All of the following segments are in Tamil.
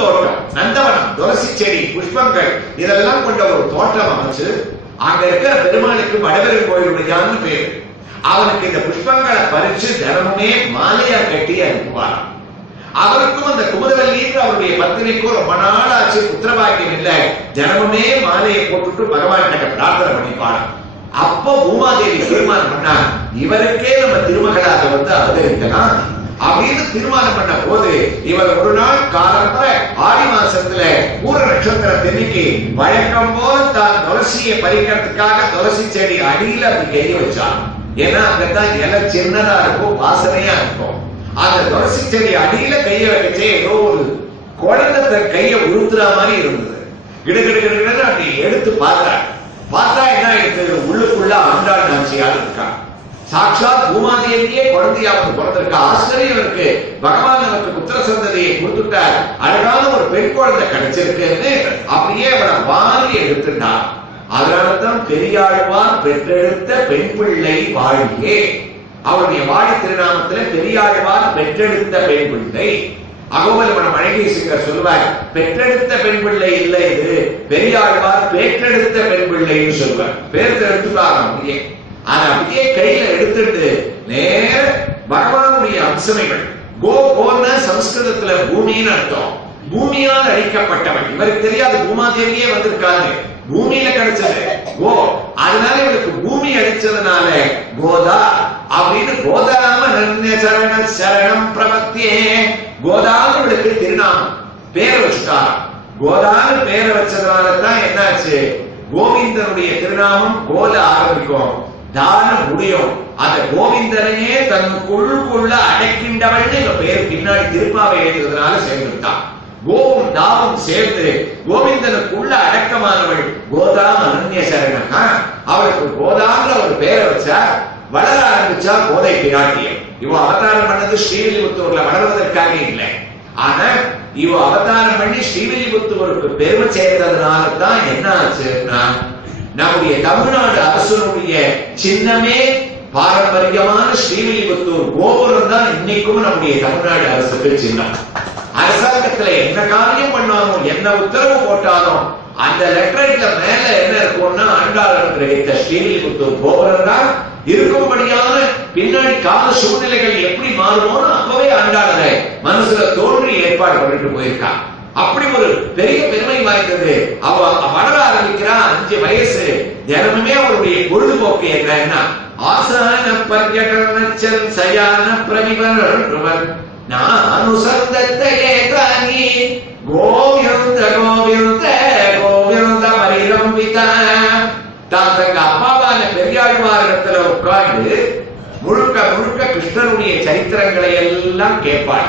பூந்தோட்டம், நந்தவனம், துளசி செடி, புஷ்பங்கள் இதெல்லாம் கொண்ட ஒரு தோட்டம் அமைச்சு அங்க இருக்கிற பெருமாளுக்கு வடபெரும் கோயிலுடையான்னு பேரு. அவனுக்கு இந்த புஷ்பங்களை பறிச்சு தினமுமே மாலையா கட்டி அனுப்புவார். அவருக்கும் அந்த குமுதவல்லின்ற அவருடைய பத்தினிக்கும் ரொம்ப நாள் ஆச்சு, புத்திரபாக்கியம் இல்லை. தினமுமே மாலையை போட்டுட்டு பகவான் பிரார்த்தனை பண்ணிப்பாங்க. அப்போ பூமாதேவி தீர்மானம் பண்ணா, இவருக்கே நம்ம திருமகளாக அவதரிக்கலாம் அப்படின்னு தீர்மானம் பண்ண போது, இவர் ஒரு நாள் காலத்துல ஆடி மாசத்துல பூர நட்சத்திர தென்னைக்கு வழக்கம் போல தான் துளசியை பறிக்கிறதுக்காக துளசி செடி அடியில அப்படி கையை வச்சான். ஏன்னா அங்கதான் இலை சின்னதா இருக்கும், வாசனையா இருக்கும். அந்த துளசி செடி அடியில கையை வச்சே ஏதோ ஒரு குழந்தை கையை உறுத்துற மாதிரி இருந்தது. கிடுகிடுகிடுன்னு அப்படி எடுத்து பார்த்தா என்ன ஆயிடுது, உள்ளுக்குள்ள ஆண்டாள் நாச்சியார் இருக்கா. சாட்சாத் பூமாதேவியே குழந்தையாவது பிறந்திருக்கா. ஆச்சரியம் இருக்கு. பகவான் நமக்கு புத்திர சந்ததியை கொடுத்துட்டார், அழகான ஒரு பெண் குழந்தை கிடைச்சிருக்குன்னு அப்படியே அவரை வாரி எடுத்துட்டார். அதனால்தான் பெரியாழ்வார் பெற்றெடுத்த பெண் பிள்ளை வாழியே. அவருடைய வாழி திருநாமத்துல பெரியாழ்வார் பெற்றெடுத்த பெண் பிள்ளை. அகோபலமனம் அழகேசிங்கர் சொல்லுவார், பெற்றெடுத்த பெண் பிள்ளை இல்லை, இது பெரியாழ்வார் பெற்றெடுத்த பெண் பிள்ளைன்னு சொல்லுவார். பேர் எடுத்துட்டாங்க அப்படியே. அதை அப்படியே கையில எடுத்துட்டு நேர பகவானுடைய அம்சமைகள். கோன சம்ஸ்கிருதத்துல பூமின்னு அர்த்தம். பூமியால் அழிக்கப்பட்டவன். இவருக்கு தெரியாது பூமாதேவியே வந்திருக்காரு, பூமியில கிடைச்சது கோ. அதனால இவருக்கு பூமி அடிச்சதுனால கோதா அப்படின்னு கோதாம சரண சரணம் பிரபத்தியே கோதான்னு இவளுக்கு திருநாமம் பேரை வச்சுட்டார். கோதான்னு பேரை வச்சதுனாலதான் என்னாச்சு, கோவிந்தனுடைய திருநாமம் கோல ஆரம்பிக்கும், தான முடியும். அந்த கோவிந்தனையே தன்னுக்குள்ள அடைக்கின்றவள் இவ பேர் பின்னாடி திருப்பாவை எழுதுறதுனால சேர்ந்துட்டான். கோவும் தாவும் சேர்ந்து கோவிந்தனுக்குள்ள அடக்கமானவள் கோதாம் அனன்ய சரணா. அவளுக்கு கோதாங்கிற ஒரு பேரை வச்சா வளர ஆரம்பிச்சா கோதை பிராட்டியம். இவ அவதாரம் பண்ணது ஸ்ரீவில்லிபுத்தூர்ல வளர்வதற்காக இல்லை. ஆனா இவ அவதாரம் பண்ணி ஸ்ரீவில்லிபுத்தூருக்கு பெருமை சேர்ந்ததுனாலதான் என்ன ஆச்சுன்னா, நம்முடைய தமிழ்நாடு அரசனுடைய சின்னமே பாரம்பரியமான ஸ்ரீவில்லிபுத்தூர் கோபுரம் தான் இன்னைக்கும் நம்முடைய தமிழ்நாடு அரசுக்கு சின்னம். அரசாங்கத்துல என்ன காரியம் பண்ணாலும் என்ன உத்தரவு போட்டாலும் அந்த லெட்டர்ல மேல என்ன இருக்கும்னா, ஆண்டாளர் கிரகித்த ஸ்ரீவில்லிபுத்தூர் கோபுரம் தான் இருக்கும்படியான பின்னாடி கால சூழ்நிலைகள் எப்படி மாறுமோன்னு அப்பவே ஆண்டாளரை மனசுல தோன்றி ஏற்பாடு பண்ணிட்டு போயிருக்கா. அப்படி ஒரு பெரிய பெருமை வாய்ந்தது. அவ வளர ஆரம்பிக்கிறா, 5 வயசு. தினமுமே அவருடைய பொழுதுபோக்கு என்னன்னா, ஆசான பர்யடனச்சல் சயான பிரவிவன் நானுசந்தத்தையே தானி கோவிந்த கோவிந்த கோவிந்த பரிரம்பிதா. தான் தங்க அப்பாவான பெரியாழ்வாரிடத்துல உட்கார்ந்து முழுக்க முழுக்க கிருஷ்ணனுடைய சரித்திரங்களை எல்லாம் கேட்பாள்.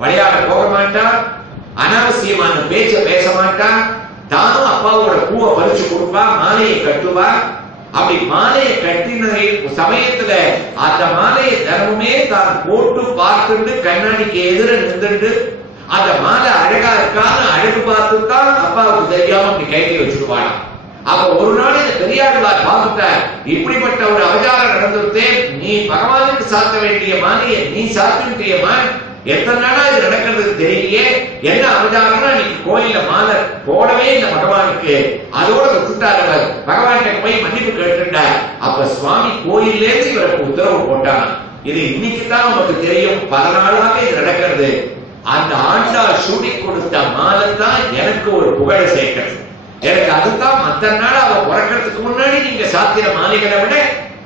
விளையாட போக மாட்டான், அனாவசியமான பேச்ச பேச மாட்டான். தானும் அப்பாவோட பூவை பறிச்சு கொடுப்பா, மாலையை கட்டுவா. அப்படி மாலையை கட்டின சமயத்துல அந்த மாலையை தினமுமே தான் போட்டு பார்த்துட்டு கண்ணாடிக்கு எதிர நின்றுட்டு அந்த மாலை அழகா இருக்கான்னு அழகு பார்த்துதான் அப்பாவுக்கு தெரியாம அப்படி கைட்டி வச்சுடுவாள். அப்ப ஒரு நாள் இந்த பெரியாழ்வார் பார்த்துட்டார், இப்படிப்பட்ட ஒரு அவதாரம் நடந்துட்டே, நீ பகவானுக்கு சாத்த வேண்டிய மாலையை நீ சாத்திட்டியமா, எத்தனை நாளா இது நடக்கிறது தெரியலையே, என்ன அவதாரம்னா நீங்க கோயில மாலை போடவே இல்லை பகவானுக்கு. அதோட விட்டுட்டார். பகவான் போய் மன்னிப்பு கேட்டுட்டார். அப்ப சுவாமி கோயிலே இவருக்கு உத்தரவு போட்டாங்க. இது இன்னைக்கு தான் நமக்கு தெரியும், பல நாளாக இது நடக்கிறது. அந்த ஆண்டாள் சூடி கொடுத்த மாலை தான் எனக்கு ஒரு புகழ சேர்க்கிறது. எனக்கு அதுதான் மற்ற நாள் அவ பிறக்கிறதுக்கு முன்னாடி நீங்க சாத்திர மாலைகளை விட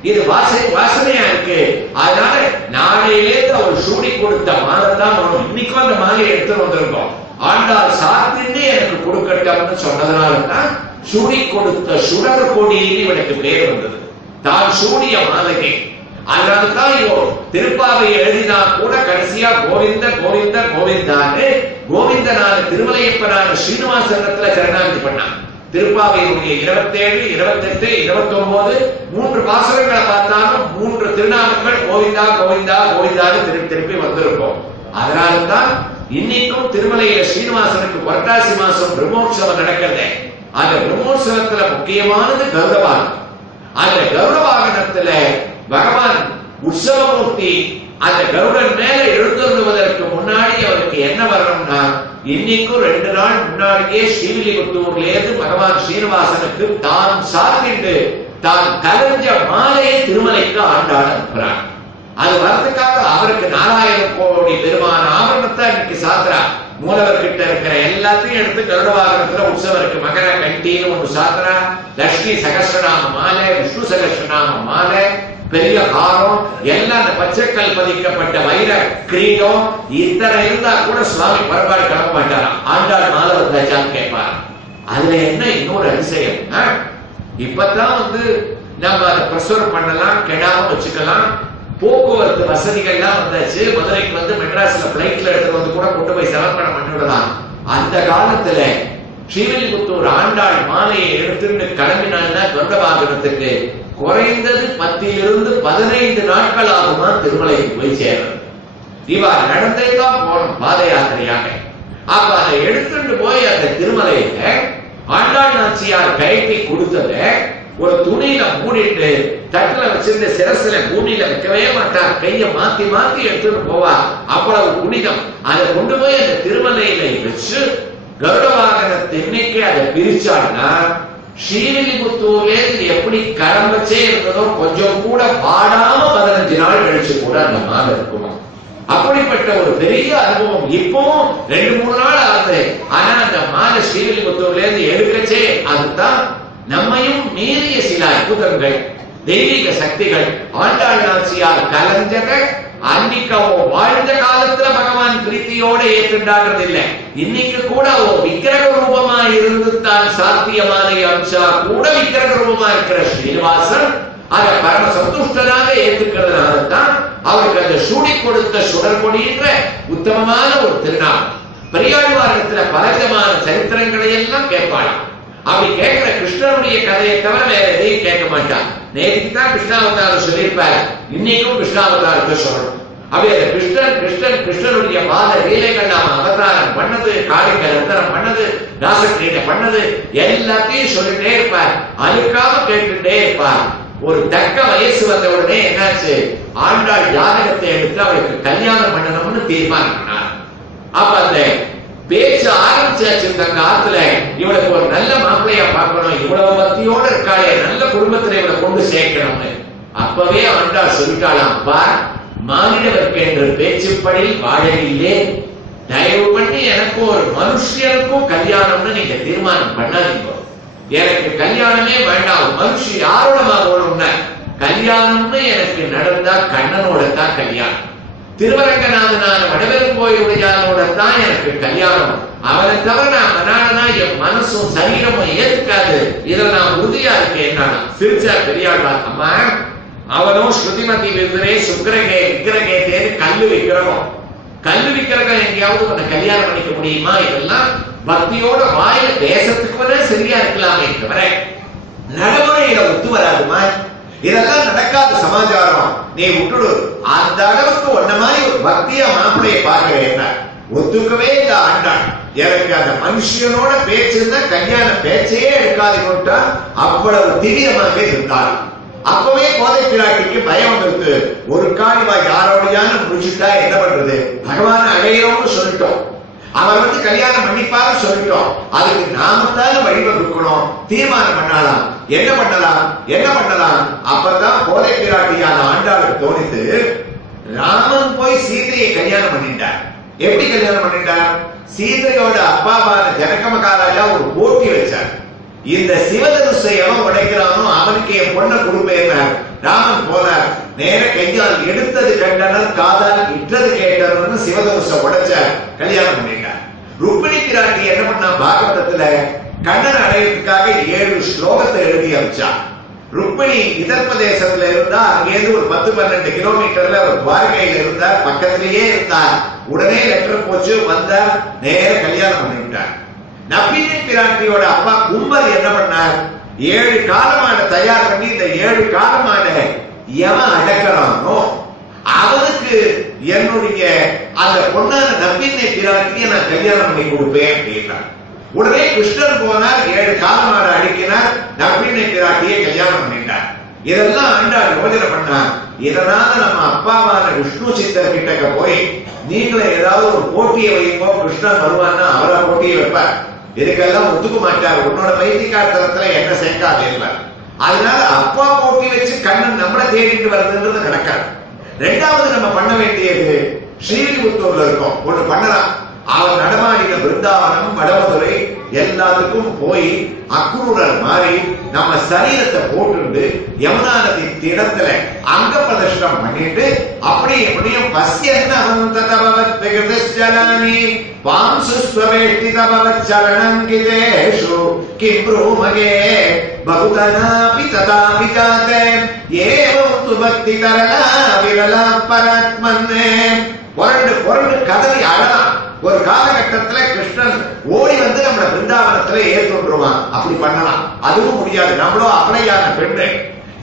இது வாசனையா இருக்கு. அதனால நாளையிலேருந்து அவர் சூடி கொடுத்த மாலை தான் வரும். இன்னைக்கும் அந்த மாலையை எடுத்துட்டு வந்திருக்கோம். ஆண்டாள் சாத்திட்டு எனக்கு கொடுக்கட்டும்னு சொன்னதுனாலதான் சூடி கொடுத்த சுடர் கொடியில் இவனுக்கு பேர் வந்தது. தான் சூடிய மாலையை. அதனால்தான் இவோ திருப்பாவை எழுதினா கூட கடைசியா கோவிந்த கோவிந்த கோவிந்தான்னு கோவிந்தனான திருமலையப்பனான ஸ்ரீனிவாசனத்துல சரணாகதி பண்ணான். திருப்பாவையுடைய 27, 28, 29 3 பாசுரங்களை பார்த்தாலும் 3 திருநாமங்கள் கோவிந்தா கோவிந்தா கோவிந்தான்னு திருப்பி திருப்பி வந்திருக்கும். அதனால்தான் இன்னைக்கும் திருமலையில ஸ்ரீனிவாசனுக்கு புரட்டாசி மாசம் பிரம்மோற்சவம் நடக்கிறது. அந்த பிரம்மோற்சவத்துல முக்கியமானது கருடவாகனம். அந்த கருட வாகனத்துல பகவான் உற்சவமூர்த்தி அந்த கருடன் மேல எழுந்துள்ளதற்கு முன்னாடி அவருக்கு என்ன வரணும்னா இன்னைக்கும் 2 நாள் முன்னாடியே ஸ்ரீவில்லிபுத்தூர்ல இருந்து பகவான் ஸ்ரீனிவாசனுக்கு தான் சாத்திட்டு தான் கலைஞ்ச மாலையை திருமலைக்கு ஆண்டாள் அனுப்புறார். அது வரதுக்காக அவருக்கு 4000 கோடி பெருமான ஆபரணத்தை இன்னைக்கு சாத்திரா. மூலவர் கிட்ட இருக்கிற எல்லாத்தையும் எடுத்து கருட வாகனத்துல உற்சவருக்கு மகர கண்டின்னு ஒன்று சாத்திரா. லட்சுமி சகஸ்ரநாம மாலை, விஷ்ணு சகஸ்ரநாம மாலை, பெரிய ஹாரம் எல்லாம் அந்த பச்சைக்கல் பதிக்கப்பட்ட வைர கிரீடம் இத்தனை இருந்தா கூட சுவாமி பரபாடு கிளம்ப மாட்டாராம். ஆண்டாள் மாலை வந்தாச்சான்னு கேட்பாரு. அதுல என்ன இன்னொரு அதிசயம், இப்பதான் நம்ம அதை பிரசுரம் பண்ணலாம், கெடாம வச்சுக்கலாம், போக்குவரத்து வசதிகள்லாம் வந்தாச்சு. மதுரைக்கு மெட்ராஸ்ல பிளைட்ல எடுத்து கூட கொண்டு போய் சமர்ப்பணம் பண்ணிவிடலாம். அந்த காலத்துல ஸ்ரீவில்லிபுத்தூர் ஆண்டாள் மாலையை எடுத்துட்டு கிளம்பினால்னா கருட வாகனத்துக்கு குறைந்தது 10 இருந்து 15 நாட்கள் ஆகுமா திருமலைக்கு போய் சேரும். இவா நடந்தே தான் போனோம் பாத யாத்திரையாக. அப்ப அதை எடுத்துட்டு போய் அந்த திருமலையில ஆண்டாள் நாச்சியார் கைட்டி கொடுத்தத ஒரு துணியில மூடிட்டு தட்டுல வச்சிருந்த சிரசுல பூமியில வைக்கவே மாட்டார். கைய மாத்தி மாத்தி எடுத்துட்டு போவா. அவ்வளவு புனிதம். அதை கொண்டு போய் அந்த திருமலையில வச்சு கருட வாகனத்தின்னைக்கு அதை பிரிச்சாள்னா ஸ்ரீவில்லிபுத்தூர்ல எப்படி கரம்பச்சே இருந்ததோ கொஞ்சம் கூட பாடாம 15 நாள் கழிச்சு கூட அந்த மாலை இருக்குமா. அப்படிப்பட்ட ஒரு பெரிய அனுபவம். இப்போ 2-3 நாள் ஆகுது. ஆனா அந்த மாலை ஸ்ரீவில்லிபுத்தூர்ல இருந்து எடுக்கச்சே அதுதான் நம்மையும் மீறிய சில அற்புதங்கள், தெய்வீக சக்திகள். ஆண்டாள் நாச்சியார் கலைஞ்சத அன்னைக்கு வாழ்ந்த காலத்துல பகவான் பிரீத்தியோட ஏற்றுண்டாகிறது இல்லை. இன்னைக்கு கூட விக்கிரக ரூபமா இருந்து தான் சாத்தியமான அம்சா கூட விக்கிரக ரூபமா இருக்கிற ஸ்ரீனிவாசன் அதை பரம சந்துஷ்டனாக ஏற்றுக்கிறதுனால தான் அவருக்கு அந்த சூடி கொடுத்த சுடர்கொடின்ற உத்தமமான ஒரு திருநாமம். பெரியாழ்வாரத்துல பலவிதமான சரித்திரங்களை எல்லாம் கேட்பாளாம். அப்படி கேட்கிற கிருஷ்ணனுடைய கதையை தவிர வேற எதையும் கேட்க மாட்டான். நேற்று தான் கிருஷ்ணாவதாரம் சொல்லியிருப்பாரு, இன்னைக்கும் கிருஷ்ணாவதாரத்தை சொல்லணும். அப்படி அந்த கிருஷ்ணனுடைய பாத லீலைகள் நாம அவதாரம் பண்ணது, காளிங்க ரத்தனம் பண்ணது, ராசக்கிரீடை பண்ணது எல்லாத்தையும் சொல்லிட்டே இருப்பார். அழுக்காம கேட்டுட்டே இருப்பார். ஒரு தக்க வயசு வந்த உடனே என்னாச்சு, ஆண்டாள் ஜாதகத்தை எடுத்து அவளுக்கு கல்யாணம் பண்ணணும்னு தீர்மானம் பண்ணார். அப்ப அந்த பேச்சு ஆரம்பிச்சாச்சு. தங்க ஆத்துல இவளுக்கு ஒரு நல்ல மாப்பிள்ளையா பார்க்கணும், இவ்வளவு பக்தியோட இருக்காளே, நல்ல குடும்பத்துல இவளை கொண்டு சேர்க்கணும்னு. அப்பவே ஆண்டாள் சொல்லிட்டாளாம், அப்பா மானிடவர்க்கு என்ற பேச்சுப்படி வாழவில்லை, தயவு பண்ணி எனக்கு ஒரு மனுஷனுக்கும் கல்யாணம்னு நீங்க தீர்மானம் பண்ணாதீங்க. எனக்கு கல்யாணமே வேண்டாம், மனுஷி யாரோட மாறணும்னா கல்யாணம்னு எனக்கு நடந்தா கண்ணனோட தான் கல்யாணம், திருவரங்கநாதனான வடவெருங்கோயிலுடையானோட தான் எனக்கு கல்யாணம். அவனை தவிர நான் மனாடனா என் மனசும் சரீரமும் ஏற்காது. இதுல நான் உறுதியா இருக்கேன். சிரிச்சா பெரியாழ்வார், அம்மா அவனும் ஸ்ருதிமதி விருதரே சுக்கரகே விக்கிரகேத்தேன்னு கல்லு விக்கிரகம். கல்லு விக்கிரகம் எங்கேயாவது உன்னை கல்யாணம் பண்ணிக்க முடியுமா? இதெல்லாம் பக்தியோட வாயில தேசத்துக்கு சரியா இருக்கலாமே தவிர நடைமுறையில ஒத்து வராதுமா. இதெல்லாம் நடக்காத சமாச்சாரம், நீ விட்டுடு. அந்த அளவுக்கு ஒன்ன மாதிரி ஒரு பக்தியா மாப்பிள்ளைய பார்க்கிறேன். ஒத்துக்கவே இந்த ஆண்டாள் எனக்கு அந்த மனுஷனோட பேச்சுன்னா கல்யாண பேச்சையே எடுக்காது. அவ்வளவு திவ்யமாக இருந்தாள். அப்பவே கோதை பிராட்டிக்கு பயம் வந்துருக்கு. ஒரு காலிவா யாரோடையான முடிச்சுட்டா என்ன பண்றது, பகவான் அடையோம்னு சொல்லிட்டோம், அவர் கல்யாணம் பண்ணிப்பாரு சொல்லிட்டோம், அதுக்கு நாமத்தான் வழிவகுக்கணும் தீர்மானம் பண்ணலாம். என்ன பண்ணலாம்? அப்பதான் கோதை பிராட்டியான ஆண்டாளுக்கு தோணித்து, ராமன் போய் சீதையை கல்யாணம் பண்ணிட்டார். எப்படி கல்யாணம் பண்ணிட்டார்? சீதையோட அப்பாவான ஜனக மகாராஜா ஒரு போட்டி வச்சார். இந்த சிவதனுஷை எவன் உடைக்கிறானோ அவனுக்கு என் பொண்ணை கொடுப்பேன். ராமன் போனார். நேர கையால் எடுத்தது கண்டனர், காதால் இட்டது கேட்டனர். சிவதனுஷ உடைச்சார், கல்யாணம் பண்ணிட்டார். ருக்மிணி பிராட்டி என்ன பண்ணா, பாகவதத்துல கண்ணன் அடையறதுக்காக 7 ஸ்லோகத்தை எழுதி அமைச்சார். ருக்மிணி இதர்பதேசத்துல இருந்தா, அங்கேருந்து ஒரு 10-12 கிலோமீட்டர்ல ஒரு துவாரகையில இருந்தார், பக்கத்திலேயே இருந்தார். உடனே லெட்டர் போச்சு, வந்தார், நேர கல்யாணம் பண்ணிவிட்டார். நப்பினி பிராட்டியோட அப்பா கும்பர் என்ன பண்ணார், 7 காலமாட தயார் பண்ணி, இந்த 7 காலமாட எவன் அடக்கிறானோ அவனுக்கு என்னுடைய அந்த பொண்ணான நப்பினை பிராட்டியை நான் கல்யாணம் பண்ணி கொடுப்பேன் அப்படின்றார். உடனே கிருஷ்ணன் போனார், 7 காலமாட அடிக்கினார், நப்பினை பிராட்டியை கல்யாணம் பண்ணிட்டார். இதெல்லாம் ஆண்டாள் யோஜனை பண்ணா. இதனால நம்ம அப்பாவான விஷ்ணு சித்தர் கிட்டக்க போய் நீங்களும் ஏதாவது ஒரு போட்டியை வைப்போ, கிருஷ்ணன் வருவான்னா அவரை போட்டியை வைப்பார். இதுக்கெல்லாம் ஒத்துக்க மாட்டார். உன்னோட பைத்தியக்காரத்தனத்துல என்ன சேர்க்காது இல்லை. அதனால அப்பா போட்டி வச்சு கண்ணன் நம்மளை தேடிட்டு வருதுன்றது நடக்காது. ரெண்டாவது நம்ம பண்ண வேண்டியது, ஸ்ரீவில்லிபுத்தூர்ல இருக்கோம், ஒண்ணு பண்ணலாம். அவர் நடமாடின பிருந்தாவனம், வடமதுரை எல்லாத்துக்கும் போய் அக்குருடர் மாதிரி நம்ம சரீரத்தை போட்டு யமுனா நதி திடத்துல அங்க பிரதர்ஷனம் பண்ணிட்டு அப்படி எப்படியும் பஸ்யன்னி பாம்சுஸ்வவேஷ்டிதபவச்சலனங்கிதேஷு கிப்ரூமகே பகுதனாபி ததாபி ஜாதே ஏவம் து பக்தி தரலா விரலா பராத்மன்னே. பொரண்டு கதறி அழலாம். ஒரு காலகட்டத்துல கிருஷ்ணன் ஓடி வந்து நம்ம பிருந்தாவனத்துல ஏற்றுவான். அப்படி பண்ணலாம். அதுவும் முடியாது. நம்மளும் அப்படியான பெண்ணு.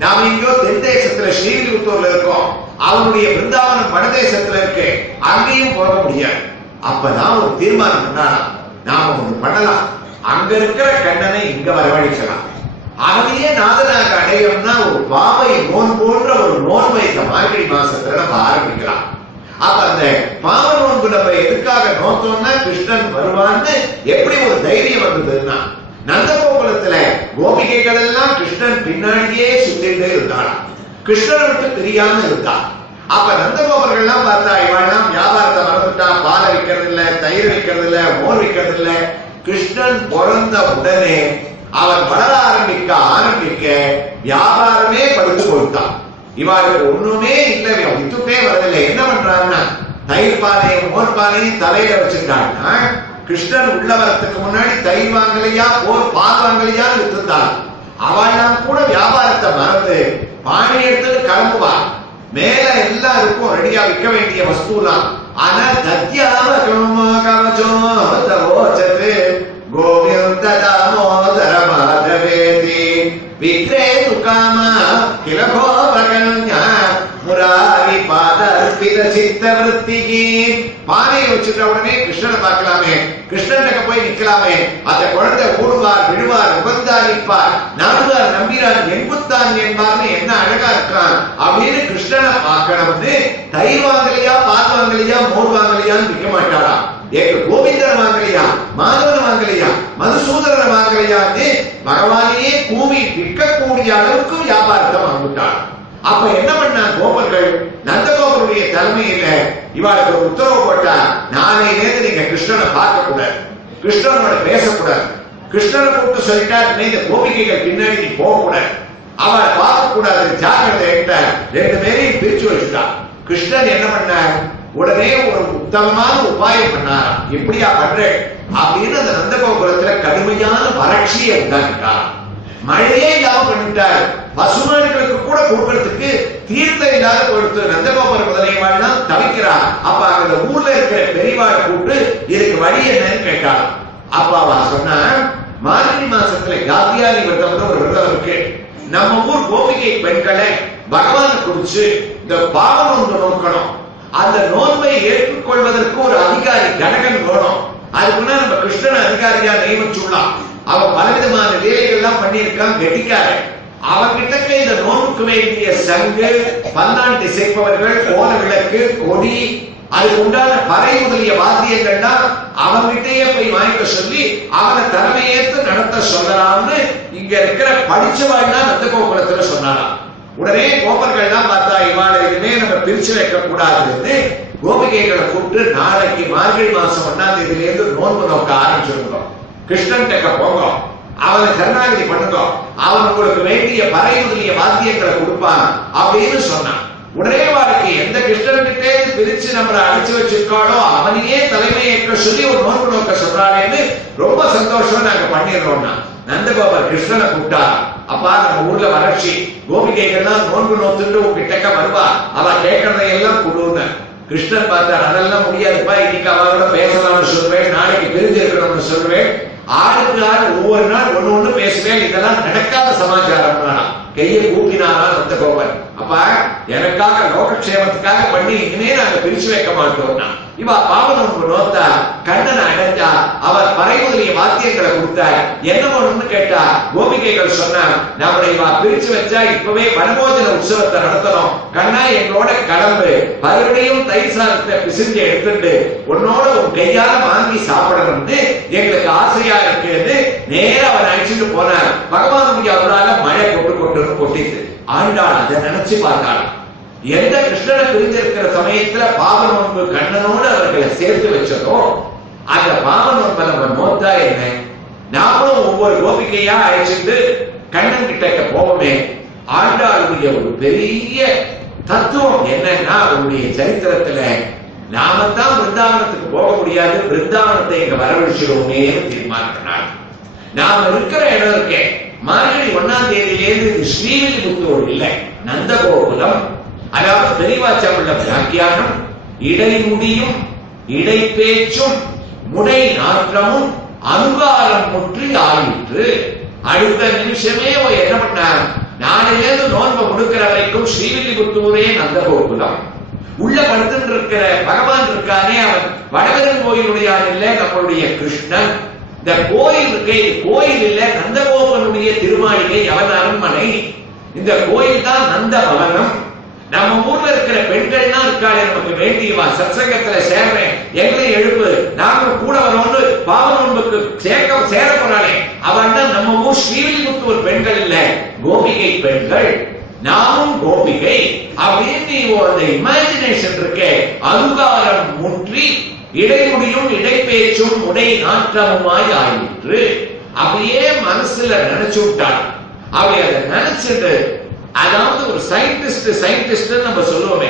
நாம இங்கோ தென் தேசத்துல ஸ்ரீவில்லிபுத்தூர்ல இருக்கோம். அவனுடைய பிருந்தாவனம் வடதேசத்துல இருக்கு. அங்கேயும் போக முடியாது. அப்பதான் ஒரு தீர்மானம் பண்ணலாம். நாம ஒண்ணு பண்ணலாம். அங்க இருக்கிற கண்ணனை இங்க வரவழைக்கலாம். அவனையே நாதனாக அடையணும்னா ஒரு பாவை நோன் போன்ற ஒரு நோன்பை இந்த மார்கழி மாசத்துல நம்ம ஆரம்பிக்கலாம். அப்ப அந்த பாவ நோன்பு நம்ம எதுக்காக நோத்தோம்னா கிருஷ்ணன் வருவான்னு எப்படி ஒரு தைரியம் வந்ததுன்னா, நந்தகோகுலத்துல கோபிகைகள் எல்லாம் கிருஷ்ணன் பின்னாடியே சுத்திட்டே இருந்தாளாம். கிருஷ்ணனை விட்டு பிரியாம இருந்தா. அப்ப நந்தகோபர்கள் எல்லாம் பார்த்தா இவெல்லாம் வியாபாரத்தை மறந்துட்டா, பாலை விற்கிறது இல்ல, தயிர் விற்கிறது இல்ல, மோர் விற்கிறது இல்ல. கிருஷ்ணன் பிறந்த உடனே அவன் வளர ஆரம்பிக்க வியாபாரமே படுத்து கொடுத்தான். இவாளுக்கு ஒண்ணுமே இல்லை, வித்துட்டே வரதில்லை. என்ன பண்றாங்கன்னா தயிர் பானையும் மோர் பானையும் தலையில வச்சிருக்காங்கன்னா, கிருஷ்ணன் உள்ள வரத்துக்கு முன்னாடி தயிர் வாங்கலையா பால் வாங்கலையா வித்துட்டாள். அவெல்லாம் கூட வியாபாரத்தை மறந்து பானை எடுத்துட்டு கிளம்புவா. மேல எல்லாம் இருக்கும் ரெடியா விற்க வேண்டிய வஸ்துலாம். ஆனா தத்யாவ கவச்சோதவோச்சது கோவிந்த தாமோதர மாதவேதி விக்ரேது காமா கிலகோபகன்யா முராரி பாதர்பித சித்தவருத்திகி. பானையை வச்சுட்ட உடனே கிருஷ்ணனை பார்க்கலாமே, கிருஷ்ணனுக்கு போய் நிக்கலாமே. அந்த குழந்தை ஓடுவார், விடுவார், உகந்தா நிற்பார், நம்புவார், நம்பினார், எங்குத்தான் என்பார்னு என்ன அழகா இருக்கான் அப்படின்னு கிருஷ்ணனை பார்க்கணும்னு தயிர் வாங்கலையா, பால் வாங்கலையா, மோர் வாங்கலையான்னு விற்க மாட்டாரா. கோவிந்தன் வாங்கலையா, மாதவன் வாங்கலையா, மதுசூதரன் வாங்கலையான்னு பகவானையே கூவி விற்கக்கூடிய அளவுக்கு வியாபாரத்தை வாங்கிட்டார். அப்ப என்ன பண்ண கோபர்கள், நந்தகோபருடைய தலைமையில இவாளுக்கு ஒரு உத்தரவு போட்டா, நாளையிலேருந்து நீங்க கிருஷ்ணனை பார்க்க கூடாது, கிருஷ்ணனோட பேசக்கூடாது. கிருஷ்ணனை கூப்பிட்டு சொல்லிட்டார், இந்த கோபிகைகள் பின்னாடி நீ போக கூடாது, அவளை பார்க்க கூடாது, ஜாக்கிரதை. ரெண்டு பேரையும் பிரிச்சு வச்சுட்டான். கிருஷ்ணன் என்ன பண்ணார், உடனே ஒரு உத்தமமான உபாயம் பண்ணார். எப்படியா பண்ற அப்படின்னு அந்த நந்தகோபுரத்துல கடுமையான வறட்சியை உண்டாக்கிட்டார். மழையே இல்லாம பண்ணிட்டார். பசுமாடுகளுக்கு கூட கொடுக்கறதுக்கு தீர்த்தம் இல்லாத கொடுத்து நந்தகோபுர முதலியவாள்லாம் தவிக்கிறார். அப்ப அந்த ஊர்ல இருக்கிற பெரியவாளை கூப்பிட்டு இதுக்கு வழி என்னன்னு கேட்டார். அப்ப அவ சொன்னா, மார்கழி மாசத்துல காத்தியானி விரதம்னு ஒரு விரதம் இருக்கு. நம்ம ஊர் கோபிகை பெண்களை பகவானை குறிச்சு இந்த பாவம் ஒன்று நோக்கணும். அந்த நோன்பை ஏற்றுக்கொள்வதற்கு ஒரு அதிகாரி கணகன் வேணும். அதுக்குன்னா நம்ம கிருஷ்ணன் அதிகாரியா நியமிச்சுள்ளான். அவன் பலவிதமான வேலைகள் எல்லாம் பண்ணியிருக்கான், கெட்டிக்காரன். அவன்கிட்ட இந்த நோன்புக்கு வேண்டிய சங்கு, பல்லாண்டு இசைப்பவர்கள், கோல விளக்கு, கொடி, அதுக்கு உண்டான பறை முதலிய வாத்தியங்கள்லாம் அவன்கிட்டயே போய் வாங்கிக்க சொல்லி அவனை தலைமையேற்று நடத்த சொல்லலாம்னு இங்க இருக்கிற படிச்சவாள்னா நந்தகோகுலத்துல சொன்னாராம். உடனே கோபர்கள் தான் பார்த்தா, இவாளை இதுமே நம்ம பிரிச்சு வைக்க கூடாதுன்னு கோபிகைகளை கூப்பிட்டு நாளைக்கு மார்கழி மாசம் 1ஆம் தேதியிலிருந்து நோன்பு நோக்க ஆரம்பிச்சிருக்கிறோம். கிருஷ்ணன் டெக்க போங்க, அவனை கருணாநிதி பண்ணுங்க, அவன் உங்களுக்கு வேண்டிய பறை முதலிய வாத்தியங்களை கொடுப்பான் அப்படின்னு சொன்னான். உடனே வாழ்க்கை எந்த கிருஷ்ணன்கிட்டே பிரிச்சு நம்மளை அடிச்சு வச்சிருக்காளோ அவனையே தலைமை ஏற்க சொல்லி ஒரு நோன்பு நோக்க சொல்றாளேன்னு ரொம்ப சந்தோஷம், நாங்க பண்ணிடுறோம்னா. நந்தகோபர் கிருஷ்ணனை கூப்பிட்டா, அப்பா நம்ம ஊர்ல வறட்சி, கோபிகைகள்லாம் நோன்பு நோத்துட்டு உங்ககிட்ட வருவா, அவ கேட்கறதையெல்லாம் கொடுன்னு. கிருஷ்ணன் பார்த்தார், அதெல்லாம் முடியாதுப்பா, இன்னைக்கு அவளோட பேசலாம்னு சொல்லுவேன், நாளைக்கு பிரிஞ்சு இருக்கணும்னு சொல்லுவேன், ஆளுக்கு ஆள் ஒவ்வொரு நாள் ஒண்ணு ஒண்ணு பேசுவேன், இதெல்லாம் நடக்காத சமாச்சாரம். கையை கூப்பினாரா நந்தகோபன். அப்பா எனக்காக லோகக்ஷேமத்துக்காக பண்ணி இனிமே நாங்க பிரிச்சு வைக்க மாட்டோம்னா இவ பாவனம் நோத்தா கண்ணனை அடைஞ்சா அவர் பறைமுதலிய வாத்தியங்களை கொடுத்தார். என்ன ஒண்ணுன்னு கேட்டா கோபிகைகள் சொன்னா நம்மளை இவ பிரிச்சு வச்சா இப்பவே வனபோஜன உற்சவத்தை நடத்தணும், கண்ணா எங்களோட கிளம்பு, மறுபடியும் தயிர் சாதத்தை பிசிஞ்சு எடுத்துட்டு உன்னோட உன் கையால வாங்கி சாப்பிடணும்னு எங்களுக்கு ஆசையா இருக்கு. நேரம் அவர் அழைச்சிட்டு போனார். பகவானுடைய அவரால் மழை கொட்டுன்னு கொட்டிட்டு ஆண்டாள் அதை நினைச்சு பார்த்தாள். எந்த கிருஷ்ணனை பிரிஞ்சிருக்கிற சமயத்துல பாவ நோன்பு கண்ணனோடு அவர்களை சேர்த்து வச்சதோ அந்த பாவ நோன்பை நம்ம நோத்தா என்ன, நாமும் ஒவ்வொரு கோபிக்கையா அழைச்சிட்டு கண்ணன் கிட்ட போவோமே. ஆண்டாளுடைய ஒரு பெரிய தத்துவம் என்னன்னா அவருடைய சரித்திரத்துல நாம தான் பிருந்தாவனத்துக்கு போக முடியாது, பிருந்தாவனத்தை இங்க வரவழைச்சிடுவோமே தீர்மானிக்கிறார். நாம இருக்கிற இடம் இருக்கே மார்கழி 1ஆம் தேதியிலேருந்து ஸ்ரீவில்லிபுத்தூர் இல்லை, நந்தகோகுலம். அதாவது பெரியவாச்சமுள்ள வியாக்கியானம் இடைமுடியும் இடைப்பேச்சும் முடை நாற்றமும் அனுகாரம் முற்றி ஆயிற்று. அடுத்த நிமிஷமே என்ன பண்ணார், நாளிலிருந்து நோன்பை முடுக்கிற வரைக்கும் ஸ்ரீவில்லிபுத்தூரே நந்தகோகுலம். உள்ள படுத்துட்டு இருக்கிற பகவான் இருக்கானே அவன் வடவரன் கோயிலுடைய இல்ல நம்மளுடைய கிருஷ்ணன். இந்த கோயில் இருக்கே கோயில் இல்ல நந்தகோபனுடைய திருமாளிகை அவன் அரண்மனை. இந்த கோயில் தான் நந்த பவனம். நம்ம ஊர்ல இருக்கிற பெண்கள்னா இருக்காளே நமக்கு வேண்டியவா சத்சங்கத்துல சேர்றேன் எங்களை எழுப்பு நாங்களும் கூட வரோம்னு பாவ நோன்புக்கு சேர போறாளே அவன் தான் நம்ம ஊர் ஸ்ரீவில்லிபுத்தூர் பெண்கள் இல்ல, கோபிகை பெண்கள். நாமும் கோபிகை அப்படின்னு அந்த இமேஜினேஷன் இருக்கே அனுகாரம் முற்றி இடைமுடியும் இடைப்பேச்சும் உடை நாற்றமுமாய் ஆயிற்று. அப்படியே மனசுல நினைச்சு விட்டாள். அப்படி அதை நினைச்சிட்டு அதாவது ஒரு சயின்டிஸ்ட் நம்ம சொல்லுவோமே,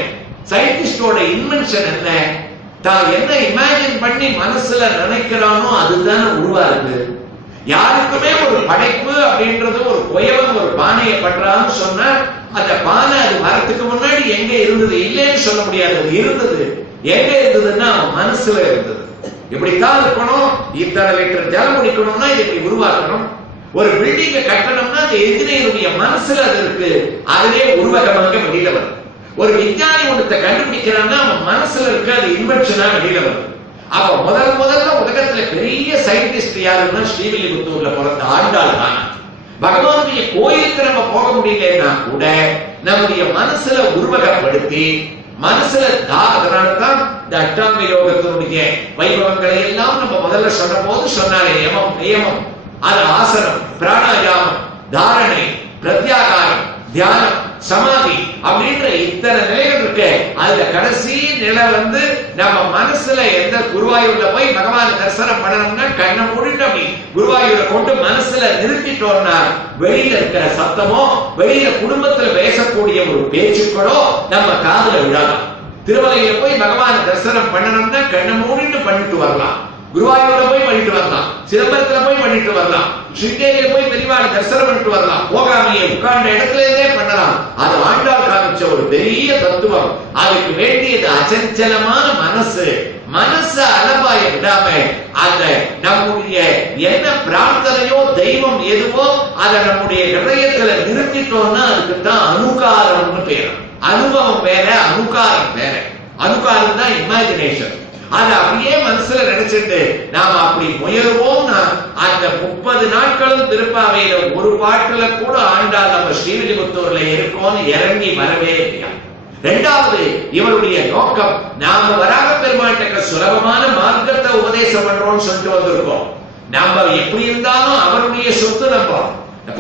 சயின்டிஸ்டோட இன்வென்ஷன் என்ன, தான் என்ன இமேஜின் பண்ணி மனசுல நினைக்கிறானோ அதுதான் உருவாருக்கு. யாருக்குமே ஒரு படைப்பு அப்படின்றது ஒரு குயவன் ஒரு பானையை பண்றான்னு சொன்னா அந்த பானை அது வரத்துக்கு முன்னாடி எங்க இருந்தது இல்லைன்னு சொல்ல முடியாது. அது இருந்தது. எங்க இருந்ததுன்னா மனசுல இருந்தது. இப்படித்தான் இருக்கணும், இத்தனை லிட்டர் ஜலம் குடிக்கணும்னா இது இப்படி உருவாக்கணும். ஒரு பில்டிங்க கட்டணும்னா அந்த என்ஜினியருடைய மனசுல அது இருக்கு, அதுவே உருவகமாக வெளியில வரும். ஒரு விஞ்ஞானி ஒன்றத்தை கண்டுபிடிக்கிறான்னா அவன் மனசுல இருக்கு, அது இன்வென்ஷனா வெளியில வரும். அப்ப முதல்ல உலகத்துல பெரிய சயின்டிஸ்ட் யாருன்னா ஸ்ரீவில்லிபுத்தூர்ல பிறந்த ஆண்டாள் தான். பகவானுடைய கோயிலுக்கு நம்ம போக முடியலன்னா கூட நம்முடைய மனசுல உருவகப்படுத்தி மனசுல அதனால்தான் இந்த அஷ்டாங்க யோகத்தினுடைய வைபவங்களை எல்லாம் நம்ம முதல்ல சொன்ன போது சொன்னாரே யமம் நியமம், அது ஆசனம், பிராணாயாமம், தாரணை, பிரத்யாகாரம், தியானம், சமாதி அப்படின்ற இத்தனை நிலைகள் இருக்கு. அதுல கடைசி நிலை நம்ம மனசுல எந்த குருவாயூர்ல போய் பகவான் தரிசனம் பண்ணணும்னா கண்ணை மூடிட்டு அப்படி குருவாயூரை கொண்டு மனசுல நிறுத்திட்டோம்னா வெளியில இருக்கிற சத்தமோ வெளியில குடும்பத்துல பேசக்கூடிய ஒரு பேச்சுக்களோ நம்ம காதுல விழலாம். திருமலையில போய் பகவான் தரிசனம் பண்ணணும்னா கண்ணை மூடிட்டு பண்ணிட்டு வரலாம். குருவாயூர்ல போய் பண்ணிட்டு வரலாம், சிதம்பரத்துல போய் பண்ணிட்டு வரலாம், ஸ்ரீதேவியில போய் பெரியவாளை தரிசனம் பண்ணிட்டு வரலாம். போகாமையே உட்கார்ந்த இடத்துல இருந்தே பண்ணலாம். அது ஆண்டாள் காமிச்ச ஒரு பெரிய தத்துவம். அதுக்கு வேண்டியது அச்சஞ்சலமான மனசு அலபாய விடாம அந்த நம்முடைய என்ன பிரார்த்தனையோ தெய்வம் எதுவோ அதை நம்முடைய ஹிருதயத்துல நிறுத்திட்டோம்னா அதுக்கு தான் அனுகாரம்னு பேரு. அனுபவம் வேற, அனுகாரம் வேற. அனுகாரம் தான் இமேஜினேஷன். அது அப்படியே மனசுல நினைச்சிட்டு நாம அப்படி முயல்வோம்னா அந்த 30 நாட்களும் திருப்பாவையில ஒரு பாட்டுல கூட ஆண்டாள் நம்ம ஸ்ரீவில்லிபுத்தூர்ல இருக்கோம்னு இறங்கி வரவே இல்லையா. இரண்டாவது இவருடைய நோக்கம் நாம வராக பெருமாட்டுக்கு சுலபமான மார்க்கத்தை உபதேசம் பண்றோம்னு சொல்லிட்டு வந்திருக்கோம். நாம எப்படி இருந்தாலும் அவருடைய சொத்து. நம்ம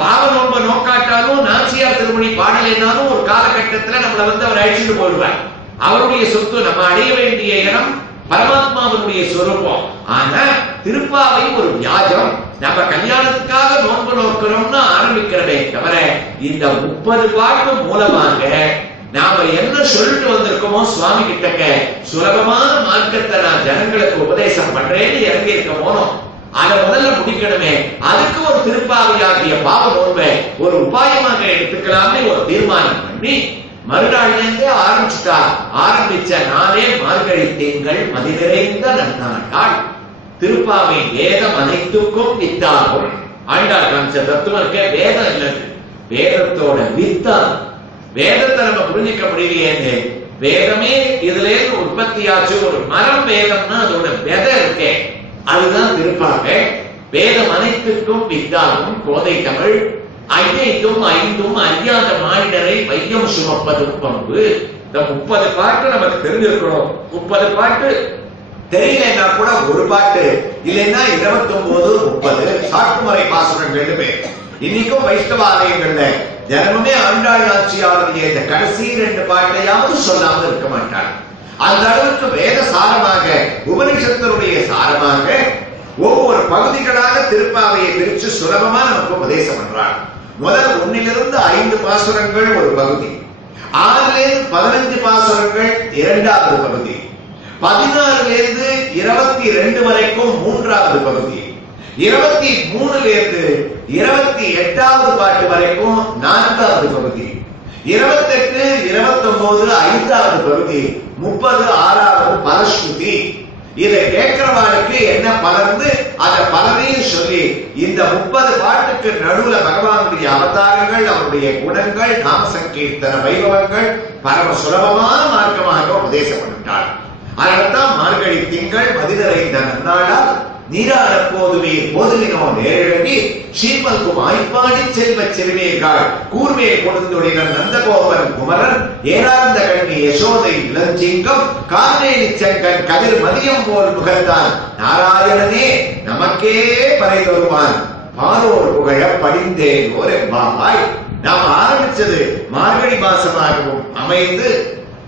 பாவ நோன்பை நோக்காட்டாலும் நாச்சியார் திருமணி பாடலைனாலும் ஒரு காலகட்டத்துல நம்மள அவர் அழிச்சுட்டு போடுவார். அவருடைய சொத்து. நம்ம அடைய வேண்டிய இடம் பரமாத்மாவுடைய சொரூபம். ஆனா திருப்பாவை ஒரு வியாஜம். நம்ம கல்யாணத்துக்காக நோன்பு நோக்கிறோம்னு ஆரம்பிக்கிறதே தவிர இந்த 30 பாட்டு மூலமாக நாம என்ன சொல்லிட்டு வந்திருக்கோமோ சுவாமி கிட்டக்க சுலபமான மார்க்கத்தை நான் ஜனங்களுக்கு உபதேசம் பண்றேன்னு இறங்கி இருக்க போனோம். அதை முதல்ல முடிக்கணுமே. அதுக்கு ஒரு திருப்பாவையாகிய பாவ நோன்பை ஒரு உபாயமாக எடுத்துக்கலாம்னு ஒரு தீர்மானம் பண்ணி மறுநாளிலிருந்தே ஆரம்பிச்ச நாளே மார்கழி திங்கள் மதி நிறைந்த நன்னாள். திருப்பாவை வேதம் அனைத்துக்கும் வித்தாகும். ஆண்டாள் காமிச்ச தத்துவம் இருக்க வேதம் இல்லது. வேதத்தோட வித்தான். வேதத்தை நம்ம புரிஞ்சிக்க முடியலையே. வேதமே இதுல இருந்து உற்பத்தியாச்சு. ஒரு மரம் வேதம்னா அதோட விதை இருக்கே, அதுதான் திருப்பாவை. வேதம் அனைத்துக்கும் வித்தாகும் கோதை தமிழ். ஐயைத்தும் ஐந்தும் அறியாத மானிடரை வையம் சுமப்பதும் பண்பு. இந்த 30 பாட்டு நமக்கு தெரிஞ்சிருக்கணும். 30 பாட்டு தெரியலன்னா கூட ஒரு பாட்டு இல்லைன்னா 29, 30 சாட்டுமுறை பாசுரங்கள் பேர். இன்னைக்கும் வைஷ்ணவ ஆலயங்கள்ல தினமுமே ஆண்டாள் நாச்சியாருடைய இந்த கடைசி 2 பாட்டையாவது சொல்லாமல் இருக்க மாட்டார். அந்த அளவுக்கு வேத சாரமாக உபனிஷத்தினுடைய சாரமாக ஒவ்வொரு பகுதிகளாக திருப்பாவையை பிரிச்சு சுலபமா நமக்கு உபதேசம் பண்றார். முதல் 1 - 5 பாசுரங்கள் ஒரு பகுதி, 6 - 15 பாசுரங்கள் 2வது பகுதி, 16 - 22 வரைக்கும் 3வது பகுதி, 23 - 28வது பாட்டு வரைக்கும் 4வது பகுதி, 28, 29 5வது பகுதி, 30 6வது பலஸ்ருதி. இதை கேட்கிறவாளுக்கு என்ன பலர்ந்து அந்த பலனையும் சொல்லி இந்த 30 பாட்டுக்கு நடுவுல பகவானுடைய அவதாரங்கள், அவருடைய குணங்கள், நாம சங்கீர்த்தன வைபவங்கள் பரம சுலபமான மார்க்கமாக உபதேசம் பண்ணிட்டார். அதனால்தான் மார்கழி திங்கள் மதிநறைந்த நன்னாளால் நீராட போதுவே போதுவினோ நேரடி ஸ்ரீமல்கும் ஆய்ப்பாடி செல்வ செல்வீர்கள் கூர்மையை கொடுத்துடன் நந்தகோபன் குமரன் ஏராந்த கண்ணி யசோதை இளஞ்சிங்கம் கார்மேனி செங்கன் கதிர் மதியம் போல் முகத்தான் நாராயணனே நமக்கே பறை தருவான் பாரோர் புகழ படிந்தேன் ஒரு பாபாய். நாம் ஆரம்பிச்சது மார்கழி மாசமாகவும் அமைந்து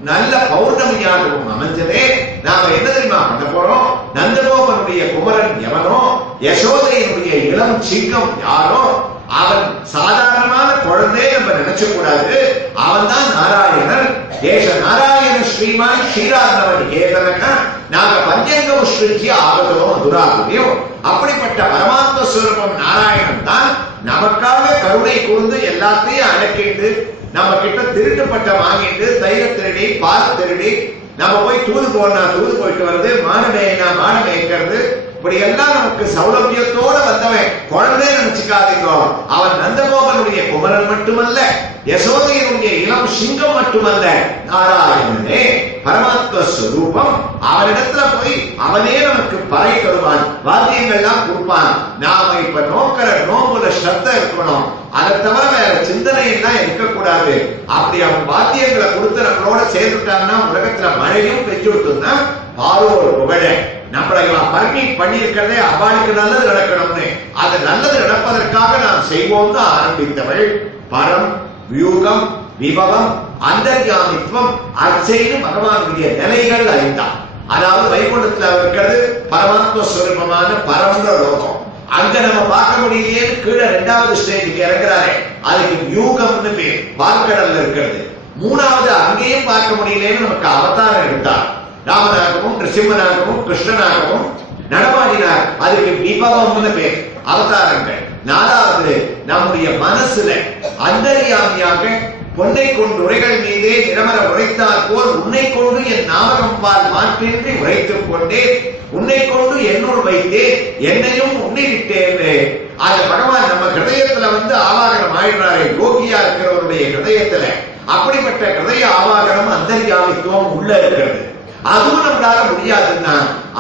நல்ல பௌர்ணமியாகவும் அமைஞ்சதே. நாம என்ன தெரியுமா பண்ண போறோம்? நந்தகோபனுடைய குமரன் எவனோ, யசோதையினுடைய இளம் சிங்கம் யாரோ, அவன் சாதாரணமான குழந்தை நம்ம நினைச்ச கூடாது. அவன் தான் நாராயணன். ஏஷ நாராயண ஸ்ரீமான் ஸ்ரீராதவன் ஏதனக நாங்க பஞ்சங்க ஸ்ரீஜி ஆகதோ மதுராகுதியும். அப்படிப்பட்ட பரமாத்ம ஸ்வரூபம் நாராயணன் தான் நமக்காக கருணை கூர்ந்து எல்லாத்தையும் அடக்கிட்டு நம்ம கிட்ட திருட்டுப்பட்ட வாங்கிட்டு தைர திருடி பால் திருடி நம்ம போய் தூது போனா தூது போயிட்டு வருது, மானமேனா மானம் மேய்க்கிறது, இப்படி எல்லாம் நமக்கு சௌலபியத்தோட வந்தவன் குழந்தை நினைச்சுக்காதீங்க. அவன் நந்தகோபனுடைய குமரன் மட்டுமல்ல, யசோதையினுடைய இளம் சிங்கம் மட்டுமல்ல, நாராயணனே பரமாத்ம ஸ்வரூபம். அவனிடத்துல போய் அவனே நமக்கு பறை தருவான், வாத்தியங்கள்லாம் கொடுப்பான். நாம இப்ப நோக்கிற நோம்புல ஸ்ரத்த இருக்கணும், அதை தவிர வேற சிந்தனை எல்லாம் இருக்கக்கூடாது. அப்படி அவன் வாத்தியங்களை கொடுத்து நம்மளோட சேர்ந்துட்டான்னா உலகத்துல மழையும் பெற்று விட்டுனா பாரோர் புகழ நம்மளை பர்மிட் பண்ணியிருக்கிறதே அவளுக்கு நல்லது நடக்கணும்னு, அது நல்லது நடப்பதற்காக நாம் செய்வோம்னு ஆரம்பித்தவள் பரம் வியூகம் விபவம் அந்தர்யாமித்வம் அச்சைன்னு பகவானுடைய நிலைகள் 5. அதாவது வைகுண்டத்துல இருக்கிறது பரமாத்ம ஸ்வரூபமான பரமன்ற லோகம். அங்க நம்ம பார்க்க முடியலையே கீழே 2வது ஸ்டேஜுக்கு இறங்குறாரு, அதுக்கு வியூகம்னு பேர், பார்க்கடல்ல இருக்கிறது. 3வது அங்கேயும் பார்க்க முடியலன்னு நமக்கு அவதாரம் எடுத்தார். ராமனாகவும் நிருசிம்மனாகவும் கிருஷ்ணனாகவும் நடமாடினார், அதுக்கு விபவம்னு பேர், அவதாரங்கள். 4வது நம்முடைய மனசுல அந்தர்யாமியாக பொன்னை கொண்டு உரைகள் மீதே நிரமர உரைத்தால் போல் உன்னை கொண்டு என் நாமகம் பால் மாற்றின்றி உரைத்துக் கொண்டே உன்னை கொண்டு என்னுள் வைத்தே என்னையும் உன்னிட்டேன்னு அது பகவான் நம்ம ஹிருதயத்துல ஆவாகனம் ஆயிடுறாரு. யோகியா இருக்கிறவருடைய ஹிருதயத்துல அப்படிப்பட்ட ஹிருதய ஆவாகனம் அந்தர்யாமித்துவம் உள்ள இருக்கிறது. அதுவும் நம்மளால முடியாதுன்னா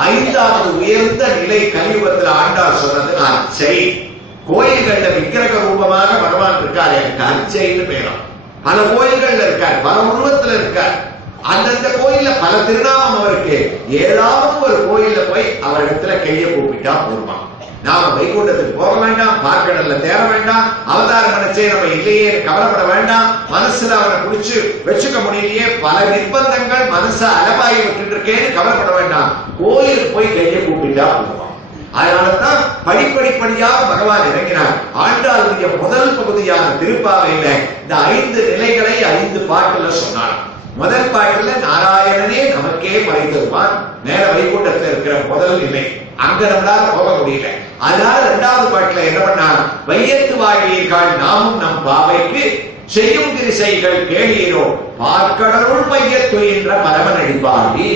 5வது உயர்ந்த நிலை கலியுகத்தில் ஆண்டாள் சொன்னது அர்ச்சை. கோயில்கள்ல விக்கிரக ரூபமாக பகவான் இருக்காரு, எனக்கு அர்ச்சைன்னு பேரும். பல கோயில்கள்ல இருக்கார், பல உருவத்துல இருக்கார். அந்தந்த கோயில்ல பல திருநாமம் அவருக்கு. ஏதாவது ஒரு கோயில்ல போய் அவரிடத்துல கைய கூப்பிட்டா போடுவான். நாம வைகுண்டத்துக்கு போக வேண்டாம், பார்க்கடல்ல தேட வேண்டாம், அவதாரம் நினைச்சே நம்ம இல்லையே கவலைப்பட வேண்டாம், மனசுல அவனை குடிச்சு வச்சுக்க முடியலையே, பல நிர்பந்தங்கள் மனச அலபாயி விட்டு இருக்கேன்னு கவலைப்பட வேண்டாம், கோயிலுக்கு போய் கைய கூப்பிட்டா போடுவான். அதனாலதான் படிப்படிப்படியாக பகவான் இறங்கினார். ஆண்டாளுடைய முதல் பகுதியான திருப்பாவையில இந்த 5 நிலைகளை 5 பாட்டுல சொன்னார். முதல் பாட்டுல நாராயணனே நமக்கே பறை தருவான், மேல வைகுண்டத்துல இருக்கிற முதல் நிலை. அங்க நம்மளால போக முடியல. அதனால 2வது பாட்டுல என்ன பண்ணார்? வையத்து வாழ்வீர்கள் நாமும் நம் பாவைக்கு செய்யும் திரிசைகள் கேளீரோ பார்க்கடலுள் பையத்துயின்ற பரமன் அடிப்பாடி.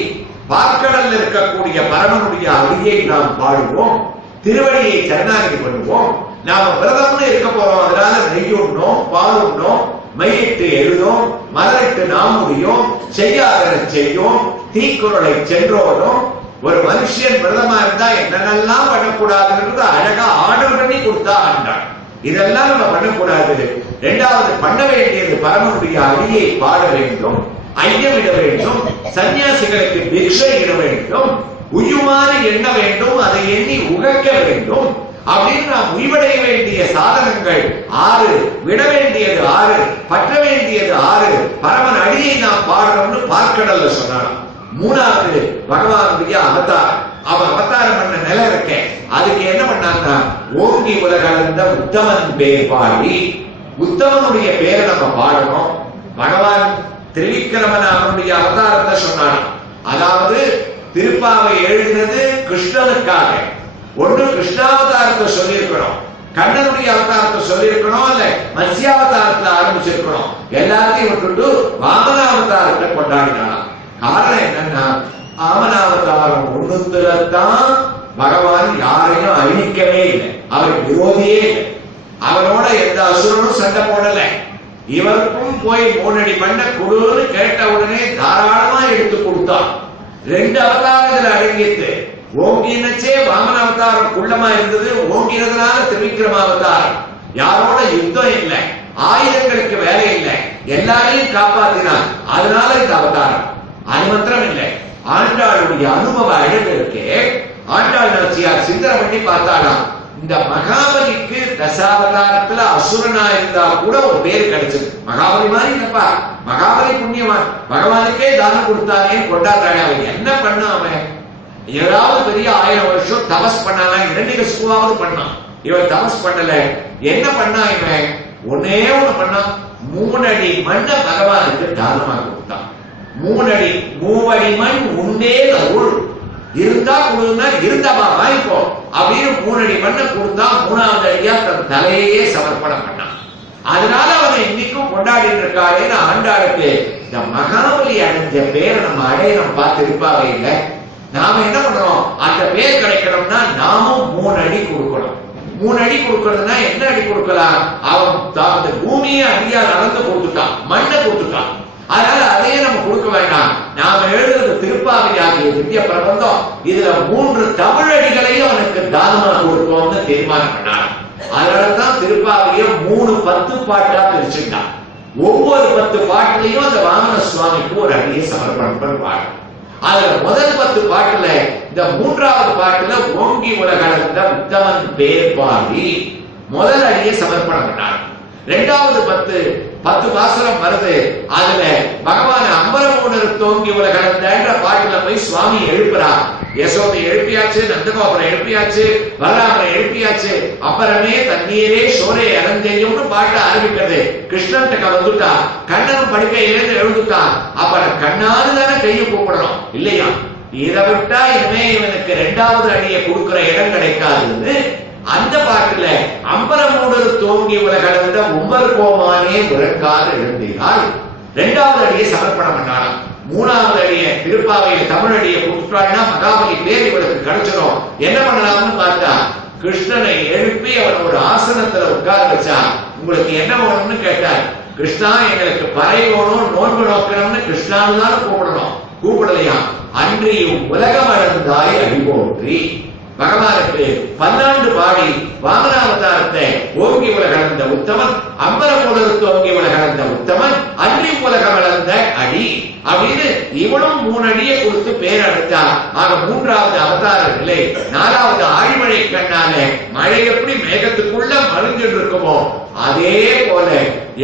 பார்க்கடல் இருக்கக்கூடிய பரமனுடைய அடியை நாம் பாடுவோம், திருவடியை சரணாகதி பண்ணுவோம். நாம விரதம்னு இருக்க போறோம். அதனால நெய் உண்ணோம், பால் உண்ணோம், மையிட்டு எழுதும், மலரிட்டு நாம் முடியும், செய்யாதன செய்யும், தீக்குறளை சென்றோடும். ஒரு மனுஷன் விரதமா இருந்தா என்னென்னலாம் பண்ணக்கூடாதுன்றது அழகா ஆர்டர் பண்ணி கொடுத்தா ஆண்டாள். இதெல்லாம் நம்ம பண்ணக்கூடாது. இரண்டாவது, பண்ண வேண்டியது பரமனுடைய அடியை பாட வேண்டும், ஐயமிட வேண்டும், சன்னியாசிகளுக்கு பிக்ஷை இட வேண்டும், உயுமாறு எண்ண வேண்டும், அதை எண்ணி உகக்க வேண்டும். அப்படின்னு நாம் உய்வடைய வேண்டிய சாதனங்கள் 6, விட வேண்டியது 6, பற்ற வேண்டியது 6, பரமன் அடியை நாம் பாடணும்னு பார்க்கடல்ல சொன்னாலும். மூணாவது, பகவானுடைய அவதாரம். அவன் அவதாரம் பண்ண நிலை இருக்க, அதுக்கு என்ன பண்ணாங்கன்னா ஓங்கி உலகளந்த உத்தமன் பேர் பாடி, உத்தமனுடைய பேரை நம்ம பாடணும். பகவான் திரிவிக்கிரமன் அவனுடைய அவதாரத்தை சொன்னான். அதாவது திருப்பாவை எழுதினது கிருஷ்ணனுக்காக. ஒன்று கிருஷ்ணாவதாரத்தை சொல்லியிருக்கணும், கண்ணனுடைய அவதாரத்தை சொல்லியிருக்கணும், இல்ல மத்ஸ்யாவதாரத்துல ஆரம்பிச்சிருக்கணும். எல்லாத்தையும் விட்டுட்டு வாமனாவதாரத்தை கொண்டாடினான். காரணம் என்னன்னா, வாமனாவதாரம் ஒண்ணுத்துலத்தான் பகவான் யாரையும் அழிக்கவே இல்லை, அவருக்கு விரோதியே இல்லை. அவனோட எந்த அசுரனும் சண்டை போடல. இவருக்கும் போய் 3 அடி மண்ண கொடுன்னு கேட்ட உடனே தாராளமா எடுத்து கொடுத்தான். 2 அவதாரங்கள் அடங்கிட்டு. ஓங்கினச்சே வாமன அவதாரம் குள்ளமா இருந்தது, ஓங்கினதுனால திரிவிக்ரம அவதாரம். யாரோட யுத்தம் இல்லை, ஆயுதங்களுக்கு வேலை இல்லை, எல்லாரையும் காப்பாத்தினான். அதனால இந்த அவதாரம். அது மாத்திரம் இல்லை, ஆண்டாளுடைய அனுபவ அழகு இருக்கே. ஆண்டாள் நாச்சியார் சிந்தனை பண்ணி பார்த்தாலாம், இந்த மகாபலிக்கு தசாவதாரத்துல அசுரனா இருந்தா கூட ஒரு பேர் கிடைச்சது. மகாபலி மாதிரி இல்லப்பா, மகாபலி புண்ணியவான், பகவானுக்கே தானம் கொடுத்தானே கொண்டாடுறாங்க. அவன் என்ன பண்ண? அவன் ஏதாவது பெரிய 1000 வருஷம் தபஸ் பண்ணானா, 2 சுவாவது பண்ணான். இவன் தபஸ் பண்ணல. என்ன பண்ணா இவன்? ஒன்னே ஒண்ணு பண்ணான், 3 அடி மண்ண பகவானுக்கு தானமாக கொடுத்தான். 3 அடி, 3 அடி மண் உண்டே அருள் இருந்தா கொடுன்னா, இருந்தாமா வாங்கிப்போ அப்படின்னு 3 அடி மண்ணை கொடுத்தா, 3வது அடியா தன் தலையே சமர்ப்பணம் பண்ணான். அதனால அவனை இன்னைக்கும் கொண்டாடிட்டு இருக்காருன்னு ஆண்டாளுக்கு இந்த மகாபலி அடைஞ்ச பேரை நம்ம அடையணும். பார்த்து இருப்பாவே இல்லை. நாம என்ன பண்றோம்? அந்த பேர் கிடைக்கணும்னா நாமும் 3 அடி கொடுக்கணும். 3 அடி கொடுக்கறதுனா என்ன அடி கொடுக்கலாம்? அவன் பூமியை அடியா நடந்து கொடுத்துட்டான், மண்ணை கொடுத்துட்டான். அதனால அதையே நம்ம கொடுக்க வேண்டாம். நாம எழுதுறது திருப்பாவை ஆகிய திவ்ய பிரபந்தம். இதுல 3 தமிழடிகளையும் அவனுக்கு தானமாக கொடுப்போம்னு தீர்மானம் பண்ணார். அதனாலதான் திருப்பாவைய 3 10 பாட்டா பிரிச்சுட்டான். ஒவ்வொரு 10 பாட்டுலையும் அந்த வாமன சுவாமிக்கு ஒரு அடியை சமர்ப்பணம் பண்ணுவாங்க. அதுல முதல் 10 பாட்டுல, இந்த 3வது பாட்டுல ஓங்கி உலகளந்த உத்தமன் பேர் பாடி முதல் அடியை சமர்ப்பணம் பண்ணார். 2வது 10 பாசுரம் வருது. அதுல பகவான் அம்பரமூடர் தோங்கி உலகளந்த பாட்டுல போய் சுவாமி எழுப்புறார். யசோதை எழுப்பியாச்சு, நந்தகோபுரம் எழுப்பியாச்சு, பலராமரை எழுப்பியாச்சு. அப்புறமே தண்ணீரே சோரே அனந்தேயம்னு பாட்டு ஆரம்பிக்கிறது. கிருஷ்ணன் வந்துட்டா, கண்ணனும் படுக்கையிலேருந்து எழுந்துட்டான். அப்புறம் கண்ணாரு தானே கையை கூப்பிடணும் இல்லையா? இதை விட்டா இனிமே இவனுக்கு 2வது அடியை கொடுக்கிற இடம் கிடைக்காதுன்னு அந்த பாட்டுல அம்பரமூடர் தோங்கி உலகளந்த உம்மர் கோமானே உறக்காது எழுந்தினாள். 2வது அடியை சமர்ப்பணம் பண்ணாலும். 3வது அடியை திருப்பாவையில தமிழ் அடியை கொடுத்துட்டாள்னா மகாபலி பேர் இவளுக்கு கிடைச்சிடும். என்ன பண்ணலாம்னு பார்த்தா, கிருஷ்ணனை எழுப்பி அவன் ஒரு ஆசனத்துல உட்கார வச்சா. உங்களுக்கு என்ன வேணும்னு கேட்டார். கிருஷ்ணா எங்களுக்கு பறை வேணும், நோன்பு நோக்கணும்னு கிருஷ்ணான்னு தான் கூப்பிடணும். கூப்பிடலையா? அன்றியும் உலகம் அழந்தாய் அறிவோன்றி பகவானுக்கு 14 பாடி வாமனாவதாரத்தை ஓங்கி உலகளந்த உத்தமன், அம்பரமூடர் தோங்கி உலகளந்த உத்தமன், அன்றி உலகம் அளந்த அடி அப்படின்னு இவனும் 3 அடியை கொடுத்து பேர் அடித்தா. ஆக 3வது அவதார நிலை. 4வது ஆழிமழை கண்ணால மழை எப்படி மேகத்துக்குள்ள மறைஞ்சிட்டு இருக்குமோ அதே போல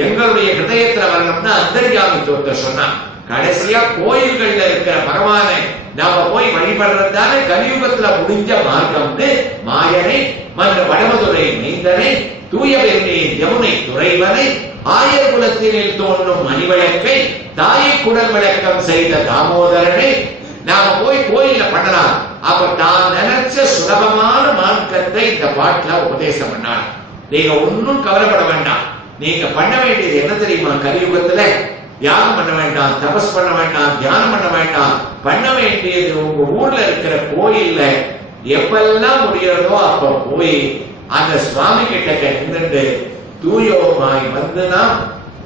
எங்களுடைய ஹிருதயத்துல வரணும்னா அந்தர்யாமித்துவத்தை சொன்னான். கடைசியா கோயில்கள்ல இருக்கிற பகவானை நாம போய் வழிபடுறதுதானே கலியுகத்துல முடிஞ்ச மார்க்கம்னு மாயனை, மன்ற வடமதுரை மைந்தனை, தூயவெண்ணே யமுனை துறைவனை, ஆயர் குலத்தினில் தோன்றும் மணிவழக்கை, தாயை குடல் விளக்கம் செய்த தாமோதரனை நாம போய் கோயில்ல பண்ணலாம். அப்ப தான் நினைச்ச சுலபமான மார்க்கத்தை இந்த பாட்டுல உபதேசம் பண்ணார். நீங்க ஒன்னும் கவலைப்பட வேண்டாம். நீங்க பண்ண வேண்டியது என்ன தெரியுமா? கலியுகத்துல யாகம் பண்ண வேண்டாம், தபஸ் பண்ண வேண்டாம், தியானம் பண்ண வேண்டாம். பண்ண வேண்டியது உங்க ஊர்ல இருக்கிற கோயில்ல எப்பெல்லாம் முடியறதோ அப்ப போய் அந்த சுவாமி கிட்ட நின்று தூயோமாய் வந்து நாம்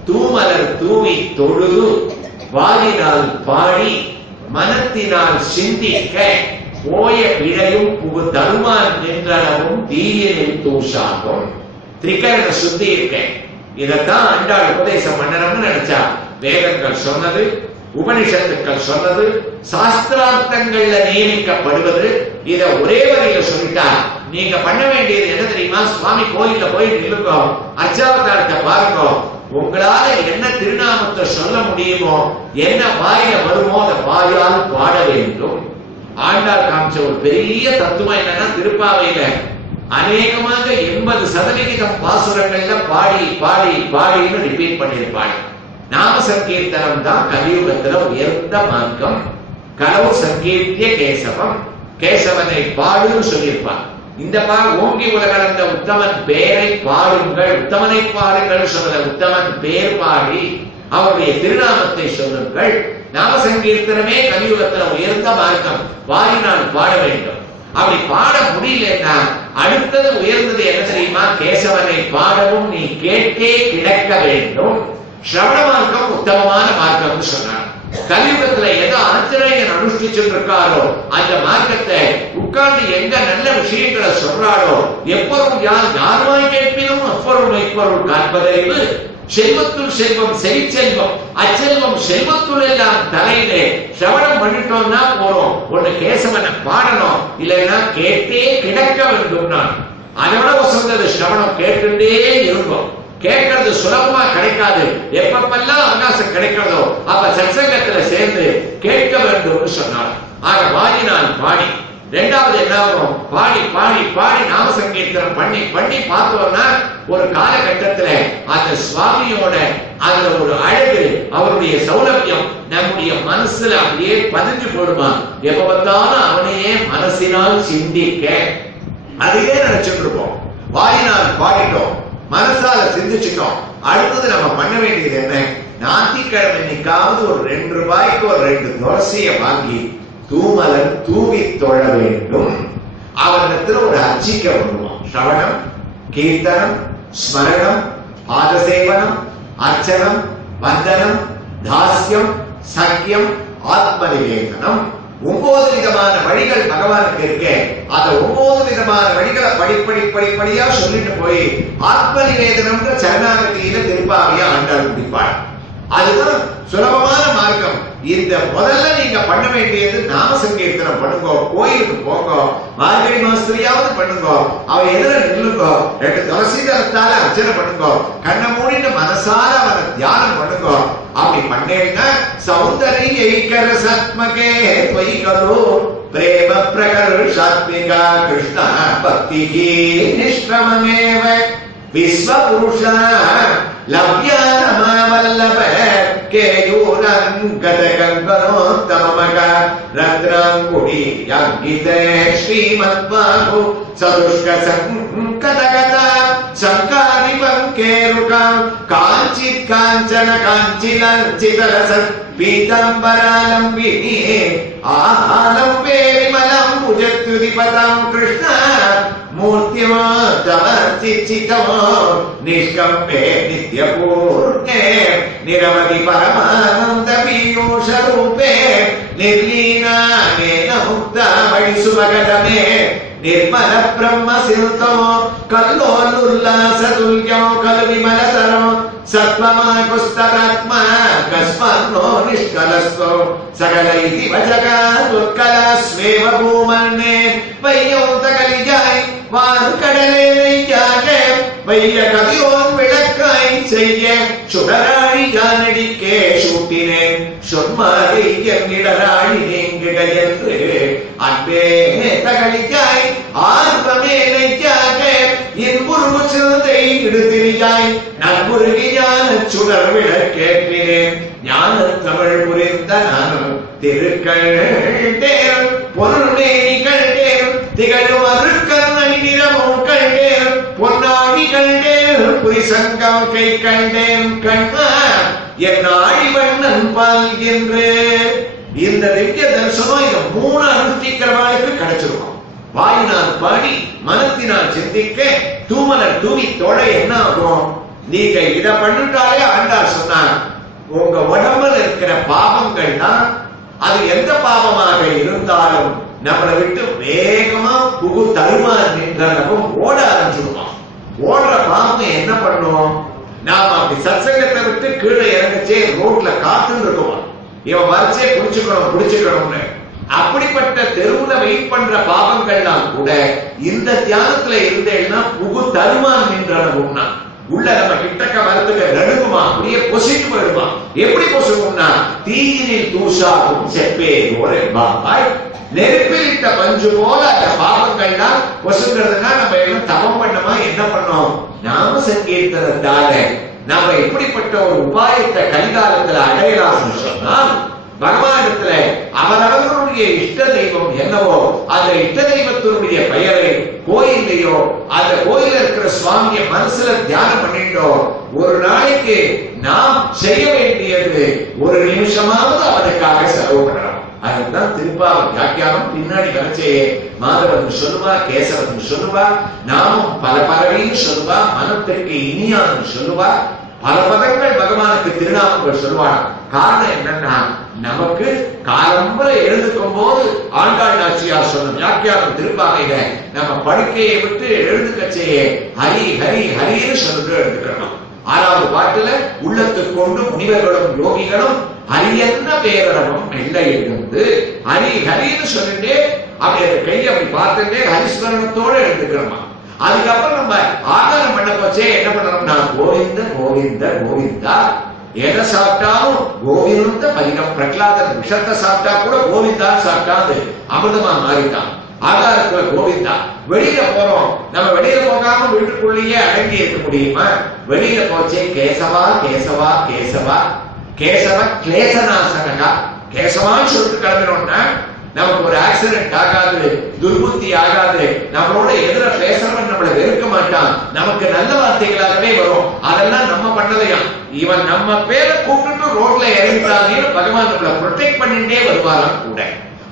தூமலர் தூவி தொழுது வாயினால் பாடி மனத்தினால் சிந்திக்க போய பிழையும் புகு தருமான் நின்றளவும் தீயினில் தூஷாகும். திரிகரண சுத்தி இருக்கேன். இதத்தான் ஆண்டாள் உபதேசம் பண்ணணும்னு நினைச்சா. வேதங்கள் சொன்னது, உபனிஷத்துக்கள் சொன்னது, சாஸ்திரார்த்தங்கள்ல நியமிக்கப்படுவது, இத ஒரே வரையில சொல்லிட்டா நீங்க பண்ண வேண்டியது என்ன தெரியுமா? சுவாமி கோயில்ல போய் நில்லுங்க, அர்ச்சாவதாரத்தை பாருங்க, உங்களால என்ன திருநாமத்தை சொல்ல முடியுமோ, என்ன வாயில வருமோ அதை வாயால் பாட வேண்டும். ஆண்டாள் காமிச்ச ஒரு பெரிய தத்துவம் என்னன்னா, திருப்பாவையில அநேகமாக 80% பாசுரங்கள்ல பாடி பாடி பாடின்னு ரிப்பீட் பண்ணியிருப்பாள். நாம சங்கீர்த்தனம் தான் கலியுகத்துல உயர்ந்த மார்க்கம். கலவு சங்கீர்த்திய கேசவம், கேசவனை பாடுன்னு சொல்லியிருப்பான். இந்த ஓங்கி உலகளந்த உத்தமன் பேரை பாடுங்கள், உத்தமனை பாடுங்கள் சொல்ல, உத்தமன் பேர் பாடி அவருடைய திருநாமத்தை சொல்லுங்கள். நாம சங்கீர்த்தனமே கலியுகத்துல உயர்ந்த மார்க்கம். வாயினால் பாட வேண்டும். அப்படி பாட முடியலன்னா அடுத்தது உயர்ந்தது என்ன தெரியுமா? கேசவனை பாடவும் நீ கேட்டே கிடக்க வேண்டும். ஸ்ரவண மார்க்கம் உத்தமமான மார்க்கம் சொன்னார். கலியுகத்துல எதோ ஆச்சரியன் அனுஷ்டிச்சுட்டு இருக்காரோ அந்த மார்க்கத்தை உட்கார்ந்து எங்க நல்ல விஷயங்களை சொல்றாரோ, எப்பொருள் யாருமாய் கேட்பினும் அப்பொருள் மெய்ப்பொருள் காண்பதறிவு, செல்வத்துள் செல்வம் செல்வம், அச்செல்வம் செல்வத்துள் எல்லாம் தலையிலே சிரவணம் பண்ணிட்டோம்னா போறோம். ஒண்ணு கேசவனை பாடணும், இல்லைன்னா கேட்டே கிடக்க வேண்டும். நான் அதோட சொன்னது சிரவணம் கேட்டுட்டே இருக்கும். கேட்கறது சுலபமா கிடைக்காது. எப்பப்பெல்லாம் அவகாசம் கிடைக்கிறதோ அப்ப சத்சங்கத்துல சேர்ந்து கேட்க வேண்டும் சொன்னார். ஆக வாயினால் பாடி. இரண்டாவது என்ன ஆகும்? பாடி பாடி பாடி நாம சங்கீர்த்தனம் பண்ணி பண்ணி பார்த்தோம்னா ஒரு காலகட்டத்துல அந்த சுவாமியோட அதுல ஒரு அழகு, அவருடைய சௌலபியம் நம்முடைய மனசுல அப்படியே பதிஞ்சு போடுமா. எப்ப பார்த்தாலும் அவனையே மனசினால் சிந்திக்க அதுவே நினைச்சுட்டு இருப்போம். வாயினால் பாடிட்டோம், மனசால சிந்திச்சுட்டோம். அடுத்தது நம்ம பண்ண வேண்டியது என்ன? ஞாயிற்றுக்கிழமை இன்னைக்காவது ஒரு 2 ரூபாய்க்கு ஒரு 2 தோசைய வாங்கி தூமலர் தூவி தொழ வேண்டும். அவரிடத்துல ஒரு அர்ச்சிக்க வருவோம். ஸ்ரவணம், கீர்த்தனம், ஸ்மரணம், பாதசேவனம், அர்ச்சனம், வந்தனம், தாஸ்யம், சக்கியம், ஆத்ம நிவேதனம். 9 விதமான வழிகள் பகவானுக்கு இருக்க. அந்த 9 விதமான வழிகளை படிப்படியா சொல்லிட்டு போய் ஆத்ம நிவேதனம் சரணாகதியில திருப்பாவையா ஆண்டாள் முடிப்பாள். அதுதான் சுலபமான மார்க்கம். இந்த முதல்ல நீங்க பண்ண வேண்டியது நாம சங்கீர்த்தனம் பண்ணுங்க, கோயிலுக்கு போங்க, மார்கழி மாசத்துலயாவது பண்ணுங்க, அவ எதிர நில்லுங்க, 2 துளசி தளத்தால அர்ச்சனை பண்ணுங்க, கண்ணை மூடிட்டு மனசார அவனை தியானம் பண்ணுங்க. அப்படி பண்ணேன்னா சௌந்தரிய சத்மகே வைகரோ பிரேம பிரகர்ஷாத்மிகா கிருஷ்ண பக்தி நிஷ்கிரமமேவ விஸ்வபுருஷா லவ்யானமவல்லப கேயூரங்கதகங்கனோத்தமக ரத்ராங்குடி யங்கிதே ஸ்ரீமத்வாகு சதுஷ்க சங்கதகத சங்காரிவம் கேருகம் காஞ்சித் காஞ்சன காஞ்சிலஞ்சிதரசத் பீதம்பராலம்பினி ஆலம்பே விமலம் புஜத்யுதிபதம் கிருஷ்ண மூர்த்தியோ தவர்ச்சிச்சிதோ நிஷ்கம்பே நித்யபூர்ணே நிரவதி பரமானந்த பீயூஷ ரூபே நிர்லீனானேன முக்தாவழி சுமகதமே निर्मल ब्रह्म सिंतो कल्लोल्लासतुल्यो कलु विमलतरो सत्त्वमाकुस्तरात्मा कस्मन्नो निष्कलस्तो सकल इति वजगादुत्कलस्वेव भूमन्ने वैयोन्तकलिजाय वारुकडले नैयागे वैय कवियोन विளக்காய் செய்ய சுடராழி ஜானடிக்கே சூட்டினே சொன்மாரை எங்கிடராழி நீங்குக என்று அன்பே தகலிஜாய் ஆர்வமே நெய்யாக இன்புருவு சிந்தை இடுதிரியாய் நன்புருகி ஞான சுடர் விளக்கேற்றினேன் ஞான தமிழ் புரிந்த நானும் திருக்கண்டேன் பொருளே நிகழ்ந்தேன் திகழும் அருக்கண்ணி நிறமும் கண்டேன் பொன்னாடி கண்டேன் புரிசங்கம் கை கண்டேன் கண்ணா என் ஆழி வண்ணன் பால்கின்ற இந்த திவ்ய தரிசனம் இத 3 அனுஷ்டிக்கிறவர்களுக்கு கிடைச்சிருக்கும். வாயினால் பாடி மனத்தினால் சிந்திக்க தூமலர் தூவி தொழ என்ன ஆகும்? நீங்க இத பண்ணிட்டாலே ஆண்டாள் சொன்னார், உங்க உடம்புல இருக்கிற பாவங்கள் தான், அது எந்த பாவமாக இருந்தாலும் நம்மளை விட்டு வேகமா புகு தருமாறு நின்றவும் ஓட ஆரம்பிச்சிருவோம். ஓடுற பாவம் என்ன பண்ணுவோம்? நாம அப்படி சத்சங்கத்தை விட்டு கீழே இறங்கச்சே ரோட்ல காத்துன்னு இருக்குவோம், இவன் வரிசையை புடிச்சுக்கணும்னு. அப்படிப்பட்ட தெருவுல வெயிட் பண்ற பாவங்கள்லாம் கூட இந்த தியானத்துல இருந்தேன்னா புகு தருமான் நின்றவும்னா உள்ள நம்ம கிட்டக்க வரத்துக்கு நடுங்குமா, அப்படியே பொசிட்டு போயிடுமா. எப்படி பொசுக்கும்னா தீயினில் தூஷாகும் செப்பேயோர் என்பாய், நெருப்பில் இட்ட பஞ்சு போல அந்த பாவங்கள்லாம் பொசுங்கிறதுனா நம்ம எல்லாம் தவம் பண்ணமா என்ன பண்ணோம்? நாம சங்கீர்த்தனத்தால நாம எப்படிப்பட்ட ஒரு உபாயத்தை கலிகாலத்துல அடையலாம் சொன்னால், பகவானிடத்துல அவரவர்களுடைய இஷ்ட தெய்வம் என்னவோ அந்த இஷ்ட தெய்வத்தினுடைய பெயரை கோயிலையோ அந்த கோயில இருக்கிற சுவாமியை மனசுல தியானம் பண்ணிட்டோ ஒரு நாளைக்கு நாம் செய்ய வேண்டியது ஒரு நிமிஷமாவது அவனுக்காக செலவு பண்ணலாம். அதுதான் திருப்பாவை வியாக்கியானம். பின்னாடி வரைச்சே மாதவன் சொல்லுவா, கேசவன் சொல்லுவா, நாமும் பல பறவைன்னு சொல்லுவா, மனத்திற்கு இனியான்னு சொல்லுவா, பல பதங்கள் பகவானுக்கு திருநாமங்கள் சொல்லுவாங்க. காரணம் என்னன்னா, நமக்கு காலம்பர எழுந்துக்கும் போது ஆண்டாள் நாச்சியார் சொன்ன வியாக்கியானம் திருப்பாவையில நம்ம படுக்கையை விட்டு எழுந்துக்கச்சேயே ஹரி ஹரி ஹரின்னு சொல்லிட்டு எழுந்துக்கணும். 6வது பாட்டுல உள்ளத்துக்கு கொண்டு முனிவர்களும் யோகிகளும் ஹரியன்ன பேரரவம் மெல்ல எழுந்து ஹரி ஹரின்னு சொல்லிட்டு அப்படி அந்த கையை அப்படி பார்த்துட்டே ஹரிஸ்மரணத்தோடு எழுந்துக்கிறோமா. அதுக்கப்புறம் நம்ம ஆதாரம் பண்ண போச்சே என்ன பண்ணணும்னா கோவிந்த கோவிந்த கோவிந்தா. எதை சாப்பிட்டாலும் கோவிந்த பதிகம். பிரகலாதன் விஷத்தை சாப்பிட்டா கூட கோவிந்தா சாப்பிட்டா அது அமிர்தமா மாறிட்டான். ஆதாரத்துல கோவிந்தா. வெளியில போறோம், நம்ம வெளியில போகாம வீட்டுக்குள்ளேயே அடங்கி இருக்க முடியுமா? வெளியில போச்சே கேசவா கேசவா கேசவா கேசவ கிளேசநாசனகா. கேசவான்னு சொல்லிட்டு கிளம்பினோம்னா நமக்கு ஒரு ஆக்சிடென்ட் ஆகாது, துர்புத்தி ஆகாது, நம்மளோட எதிர பேசுறவன் நம்மளை வெறுக்க மாட்டான், நமக்கு நல்ல வார்த்தைகளாகவே வரும். அதெல்லாம் நம்ம பண்ணலையா? இவன் நம்ம பேரை கூப்பிட்டு ரோட்ல இறங்கிட்டானே பகவான் நம்மளை ப்ரொடெக்ட் பண்ணிட்டே வருவாராம் கூட.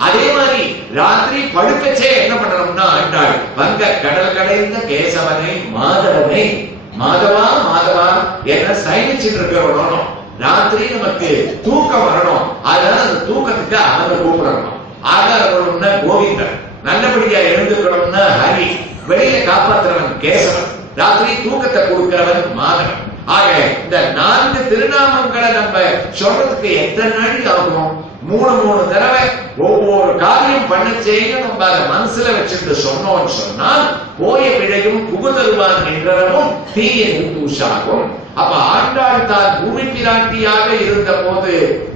அதே மாதிரி ராத்திரி படுக்கச்சே என்ன பண்ணணும்னா ஆண்டாள் வங்க கடல் கடைந்த கேசவனை மாதவனை மாதவா மாதவா என்ன சைனிச்சுட்டு இருக்கணும். ராத்திரி நமக்கு தூக்கம் வரணும், அதனால அந்த தூக்கத்துக்கு அவங்க கூப்பிடணும். ஆதாரம்னா கோவிந்தன், நல்லபடியா எழுந்துக்கணும்னா ஹரி, வெளியில காப்பாற்றுறவன் கேசவன், ராத்திரி தூக்கத்தை கொடுக்கிறவன் மாதவன். ஆக இந்த 4 திருநாமங்களை நம்ம சொல்றதுக்கு எத்தனை நாள் ஆகும்? 3 தடவை ஒவ்வொரு காரியம் பண்ண செய்ய நம்ம அதை மனசுல வச்சுட்டு சொன்னோம்னு சொன்னால் போய விழையும் புகுதருவான் என்றவும் தீயின் தூஷாகும். அப்ப ஆண்டாள் தான் பூமி பிராட்டியாக இருந்த போது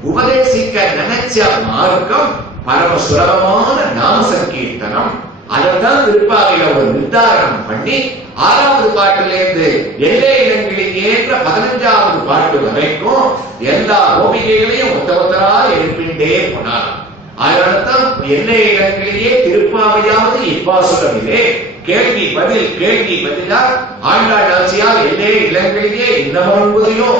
உபதேசிக்க நினைச்ச மார்க்கம் பரம சுலபமான நாம சங்கீர்த்தனம். அதைத்தான் திருப்பாவையில ஒரு நிர்தாரணம் பண்ணி 6வது பாட்டிலிருந்து எல்லை இடங்களில் ஏற்ற 15வது பாட்டு வரைக்கும் எல்லா கோபிகைகளையும் ஒத்தரா எழுப்பிண்டே போனார். அதனால்தான் எல்லை இடங்களிலேயே திருப்பாவையாவது இப்பாசுரமிலே கேள்வி பதில் கேள்வி பதிலா ஆண்டாள் நாச்சியார் எல்லை இடங்களிலேயே இன்னமுதையோ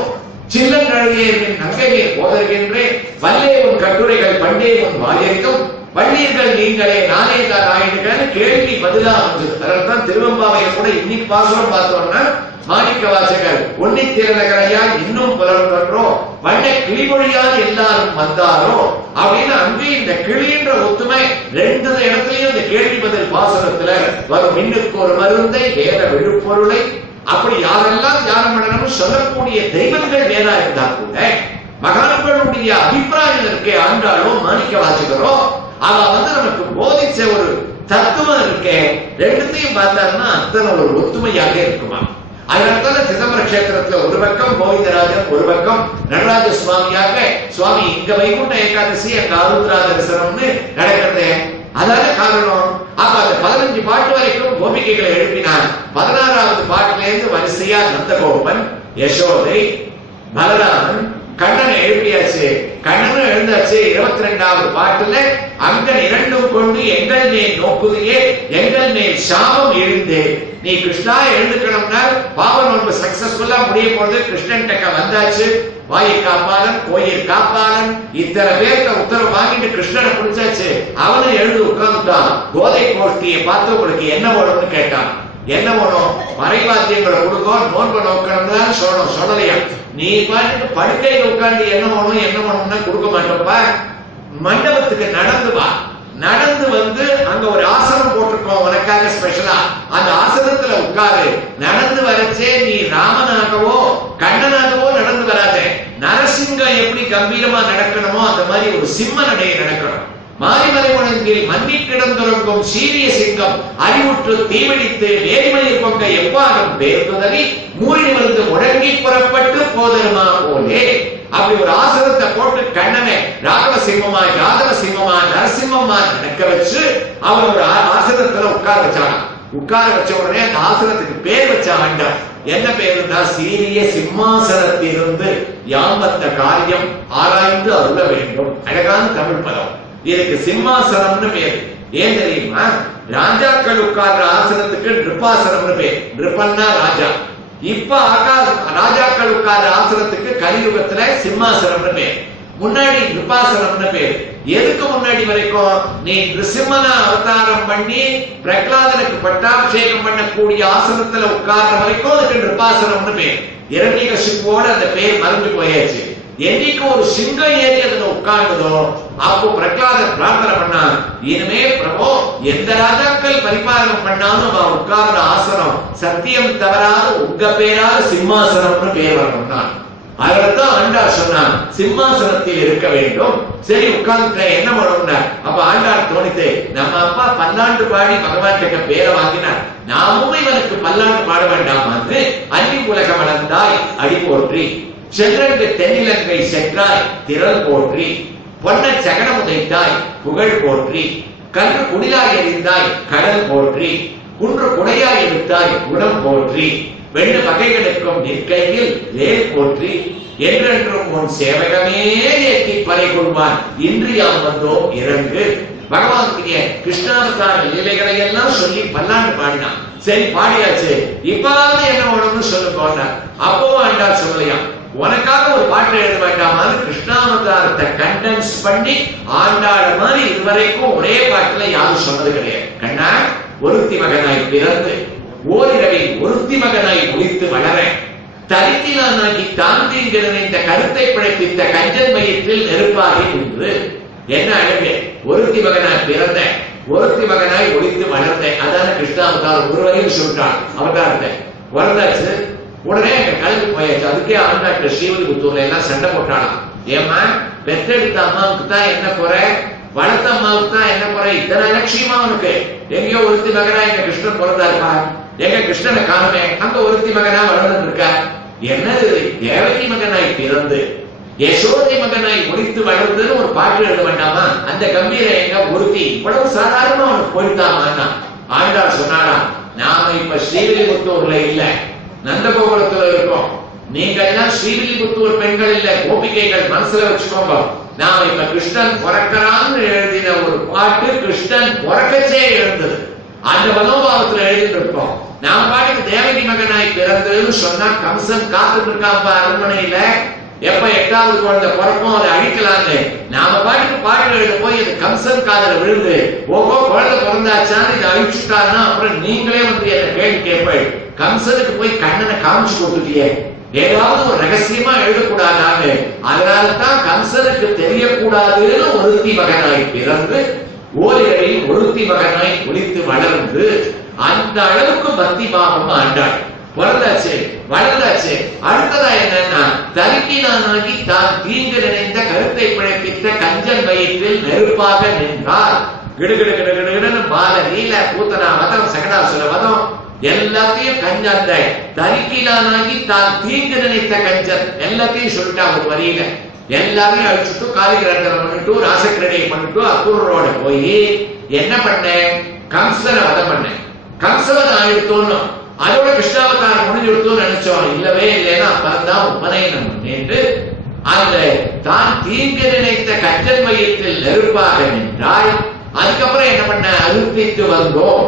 சின்னங்கழையே நங்கையை போதர்கின்றேன் வல்லே உன் கட்டுரைகள் பண்டே உன் வாயரிக்கும் வள்ளீர்கள் நீங்களே நானே தான் ஆயிடுங்கன்னு கேள்வி பதிலா அமைஞ்சது. அதனால்தான் திருவம்பாவையை கூட இன்னைக்கு பாசுரம் பார்த்தோம்னா மாணிக்க வாசகர் ஒன்னி திறனகரையா இன்னும் புலர்ந்தோ வண்ண கிளிமொழியால் எல்லாரும் வந்தாரோ அப்படின்னு அங்கே இந்த கிளின்ற ஒத்துமை 2 இடத்துலயும் இந்த கேள்வி பதில் பாசுரத்துல வரும். மின்னுக்கு ஒரு மருந்தை வேத விழுப்பொருளை அப்படி யாரெல்லாம் தியானம் பண்ணணும்னு சொல்லக்கூடிய தெய்வங்கள் வேறா இருந்தா கூட மகான்களுடைய அபிப்பிராயம் இருக்கே ஆண்டாளோ மாணிக்க வாசகரோ அவ நமக்கு போதிச்ச ஒரு தத்துவம் இருக்கே, 2த்தையும் பார்த்தாருன்னா அத்தனை ஒரு ஒத்துமையாக இருக்குமா. அதனால சிதம்பர கஷேத்திரத்துல ஒரு பக்கம் கோவிந்தராஜன், ஒரு பக்கம் நடராஜ சுவாமியாக சுவாமி இங்க வைகுண்ட ஏகாதசி அங்க ஆருத்ரா தரிசனம்னு நடக்கிறதே. அதான காரணம். அப்ப அந்த 15 பாட்டு வரைக்கும் கோபிகைகளை எழுப்பினார். 16வது பாட்டுல இருந்து வரிசையா நந்தகோபன், யசோதை, பலராமன், கண்ணனை எழுப்பியாச்சு. கண்ணனும் எழுந்தாச்சு. 22வது பாட்டுல அங்கன் இரண்டும் கொண்டு எங்கள் மேல் நோக்குதையே எங்கள் மேல் சாபம் எழுந்து நீ கிருஷ்ணா எழுந்துக்கணும்னா பாவ நோன்பு சக்சஸ்ஃபுல்லா முடிய போது கிருஷ்ணன் டக்க வந்தாச்சு. வாயை காப்பாளன் கோயில் காப்பாளன் இத்தனை பேர்த்த உத்தரவு வாங்கிட்டு கிருஷ்ணனை பிடிச்சாச்சு. அவனும் எழுந்து உட்கார்ந்துட்டான். கோதை கோஷ்டியை பார்த்து உங்களுக்கு என்ன வேணும்னு கேட்டான். என்ன வேணும்? மறைவாத்தியங்களை கொடுக்கும், நோன்பு நோக்கணும் சொல்லணும். சொல்லலையா? நீ பாட்டுக்கு படுக்கையில் உட்கார்ந்து என்ன வேணும்னா கொடுக்க மாட்டோம்ப்பா. மண்டபத்துக்கு நடந்து வா. நடந்து வந்து அங்க ஒரு ஆசனம் போட்டிருக்கோம் உனக்காக ஸ்பெஷலா. அந்த ஆசனத்துல உட்காரு. நடந்து வரச்சே நீ ராமனாகவோ கண்ணனாகவோ நடந்து வராத. நரசிங்கம் எப்படி கம்பீரமா நடக்கணுமோ அந்த மாதிரி ஒரு சிம்ம நடையை நடக்கணும். மாரிமலை முழங்கில் மன்னி கிடந்துறங்கும் சீரிய சிங்கம் அறிவுற்று தீவடித்து வேலிமலை பொங்க எவ்வாறும் பேர்ந்துதறி மூறி வந்து முழங்கி புறப்பட்டு போதருமா போலே. அப்படி ஒரு ஆசனத்தை போட்டு கண்ணனை ராகவ சிம்மமா யாதவ சிம்மமா நரசிம்மமா நடக்க வச்சு அவன் ஒரு ஆசனத்துல உட்கார வச்சான். உட்கார வச்ச உடனே அந்த ஆசனத்துக்கு பேர் வச்சா வேண்டாம். என்ன பேருன்னா சீரிய சிம்மாசனத்திலிருந்து யாம் வந்த காரியம் ஆராய்ந்து அருள வேண்டும். அழகான தமிழ் பதம். இதுக்கு சிம்மாசனம்னு பேர். ஏன் தெரியுமா? ராஜாக்கள் உட்கார்ற ஆசனத்துக்கு நிருப்பாசனம்னு பேர். நிருப்பன்னா ராஜா. இப்ப ராஜாக்கள் உட்கார்ற ஆசனத்துக்கு கலியுகத்துல சிம்மாசனம்னு பேர். முன்னாடி நிருப்பாசனம்னு பேர். எதுக்கு முன்னாடி வரைக்கும்? நீ நிருசிம்மன அவதாரம் பண்ணி பிரகலாதனுக்கு பட்டாபிஷேகம் பண்ணக்கூடிய ஆசனத்துல உட்கார்ற வரைக்கும் அதுக்கு நிருப்பாசனம்னு பேர். இரண்யகசிப்போட அந்த பேர் மறந்து போயாச்சு. என்னைக்கு ஒரு சிங்கம் ஏறி அதுல உட்கார்ந்ததோ அப்போ பிரகலாதன் பிரார்த்தனை பண்ணா, இனிமே பிரபோ எந்த ராஜாக்கள் பரிபாலனம் பண்ணாலும் அவன் உட்கார்ந்த ஆசனம் சத்தியம் தவறாத உங்க பேரால சிம்மாசனம்னு பேர் வரணும். அதனால்தான் ஆண்டாள் சொன்னான் சிம்மாசனத்தில் இருக்க வேண்டும். சரி உட்கார்ந்து என்ன பண்ணணும்னா அப்ப ஆண்டாள் தோணித்து நம்ம அப்பா பல்லாண்டு பாடி பகவான் கிட்ட பேரை வாங்கினார். நாமும் இவனுக்கு பல்லாண்டு பாட வேண்டாமான்னு அன்னி உலகம் வளர்ந்தாய் அடி போற்றி சென்றங்கு தென்னிலங்கை சென்றாய் திரள் போற்றி பொன்ன சகனம் உதைத்தாய் புகழ் போற்றி கன்று குடிலாய் எறிந்தாய் கடல் போற்றி குன்று குடையாய் எடுத்தாய் குணம் போற்றி வெண்ணு வகைகளுக்கும் நிற்கையில் வேல் போற்றி என்றென்றும் உன் சேவகமே ஏற்றி பறை கொள்வான் இன்று யாம் வந்தோம் இறங்கு. பகவானுடைய கிருஷ்ணாவதார லீலைகளை எல்லாம் சொல்லி பல்லாண்டு பாடினான். சரி பாடியாச்சு. இப்பாவது என்ன வேணும்னு சொல்லுங்க. அப்பவும் ஆண்டாள் சொல்லலையா உனக்காக ஒரு பாட்டு எழுத வேண்டாமான்னு கிருஷ்ணாவதாரத்தை கண்டென்ஸ் பண்ணி ஆண்டாள் மாதிரி இதுவரைக்கும் ஒரே பாட்டுல யாரும் சொன்னது கிடையாது. கண்ணா ஒருத்தி மகனாய் பிறந்து ஓரிரவில் ஒருத்தி மகனாய் முடித்து வளர தரித்திலானாகி தாந்திங்கிற இந்த கருத்தை பிழைப்பித்த கஞ்சன் வயிற்றில் நெருப்பாகி நின்று. என்ன அழகு! ஒருத்தி மகனாய் பிறந்த ஒருத்தி மகனாய் ஒழித்து வளர்ந்தேன். அதான கிருஷ்ணாவதாரம் ஒரு வரையும் சொல்லிட்டான் அவதாரத்தை. வளர்ந்தாச்சு. உடனே அங்க கலந்து போயாச்சு. அதுக்கே ஆண்டாட்ட ஸ்ரீவில்லிபுத்தூர்ல எல்லாம் சண்டை போட்டாலாம். ஏமா பெற்றெடுத்த அம்மாவுக்கு தான் என்ன குறை, வளர்த்த அம்மாவுக்கு தான் என்ன குறை, இத்தனை லட்சியமா அவனுக்கு எங்கேயோ ஒருத்தி மகனா எங்க கிருஷ்ணன் பிறந்தாருப்பா, எங்க கிருஷ்ணனை காணுமே, அங்க ஒருத்தி மகனா வளர்ந்துட்டு இருக்க. என்னது தேவகி மகனாய் பிறந்து யசோதை மகனாய் ஒழித்து வளர்ந்துன்னு ஒரு பாட்டு எழுத வேண்டாமா? அந்த கம்பீரம் எங்க ஒருத்தி இவ்வளவு சாதாரணமா அவனுக்கு போயிட்டாமா? ஆண்டாள் சொன்னாடா நாம இப்ப ஸ்ரீவில்லிபுத்தூர்ல இல்ல நந்தகோபுரத்துல இருக்கோம். நீங்க எல்லாம் ஸ்ரீவில்லிபுத்தூர் பெண்கள் இல்ல கோபிகைகள், மனசுல வச்சுக்கோங்க. நாம இப்ப கிருஷ்ணன் பிறக்கிறான்னு எழுதின ஒரு பாட்டு கிருஷ்ணன் பிறக்கச்சே எழுந்தது. அந்த மனோபாவத்துல எழுதிட்டு இருக்கோம். நாம பாட்டுக்கு தேவகி மகனாய் பிறந்ததுன்னு சொன்னா கம்சன் காத்துட்டு இருக்காப்பா அரண்மனையில எப்ப 8வது குழந்தை பிறக்கும் அதை அழிக்கலான்னு. நாம பாட்டுக்கு பாட்டு எழுத போய் இது கம்சன் காதல விழுந்து ஓகோ குழந்தை பிறந்தாச்சான்னு இதை அழிச்சுட்டாருன்னா அப்புறம் நீங்களே வந்து என்ன கேள்வி கேட்பேன். கம்சனுக்கு போய் கண்ணனை காமிச்சு கொடுத்துட்டியே, ஏதாவது ஒரு ரகசியமா எழுதக்கூடாதான்னு. அதனால்தான் கம்சனுக்கு தெரியக்கூடாதுன்னு ஒருத்தி மகனாய் பிறந்து ஓரிரவில் ஒருத்தி மகனாய் ஒழித்து வளர்ந்து அந்த அளவுக்கு பக்தி பாவம் ஆண்டாள். பிறந்தாச்சு வளர்ந்தாச்சு. அடுத்ததா என்னன்னா தரிக்கினானாகி தான் தீங்கு நினைந்த கருத்தை பிழைப்பித்த கஞ்சன் வயிற்றில் நெருப்பாக நின்றார். கிடுகிடு கிடுகிடுன்னு பால நீல பூத்தனா வதம் சகடாசுர வதம் எல்லாத்தையும் கஞ்சந்த தரிக்கிலானாகி தான் தீங்கு நினைத்த கஞ்சன் எல்லாத்தையும் சொல்லிட்டா ஒரு வரியில. எல்லாரையும் அழிச்சுட்டு காலிகிரண்டனம் பண்ணிட்டு ராசக்கிரடையை பண்ணிட்டு அக்கூரோட போய் என்ன பண்ண, கம்சனை வதம் பண்ண. கம்சவதம் ஆயிடுத்தோன்னு அதோட கிருஷ்ணாவதாரம் முடிஞ்சு கொடுத்தோன்னு நினைச்சோம். இல்லவே இல்லைன்னா அப்பதான் உபநயனம் பண்ணிட்டு அந்த தான் தீங்கு நினைத்த கஞ்சன் வயிற்றில் நெருப்பாக நின்றாய். அதுக்கப்புறம் என்ன பண்ண, அழுப்பித்து வந்தோம்.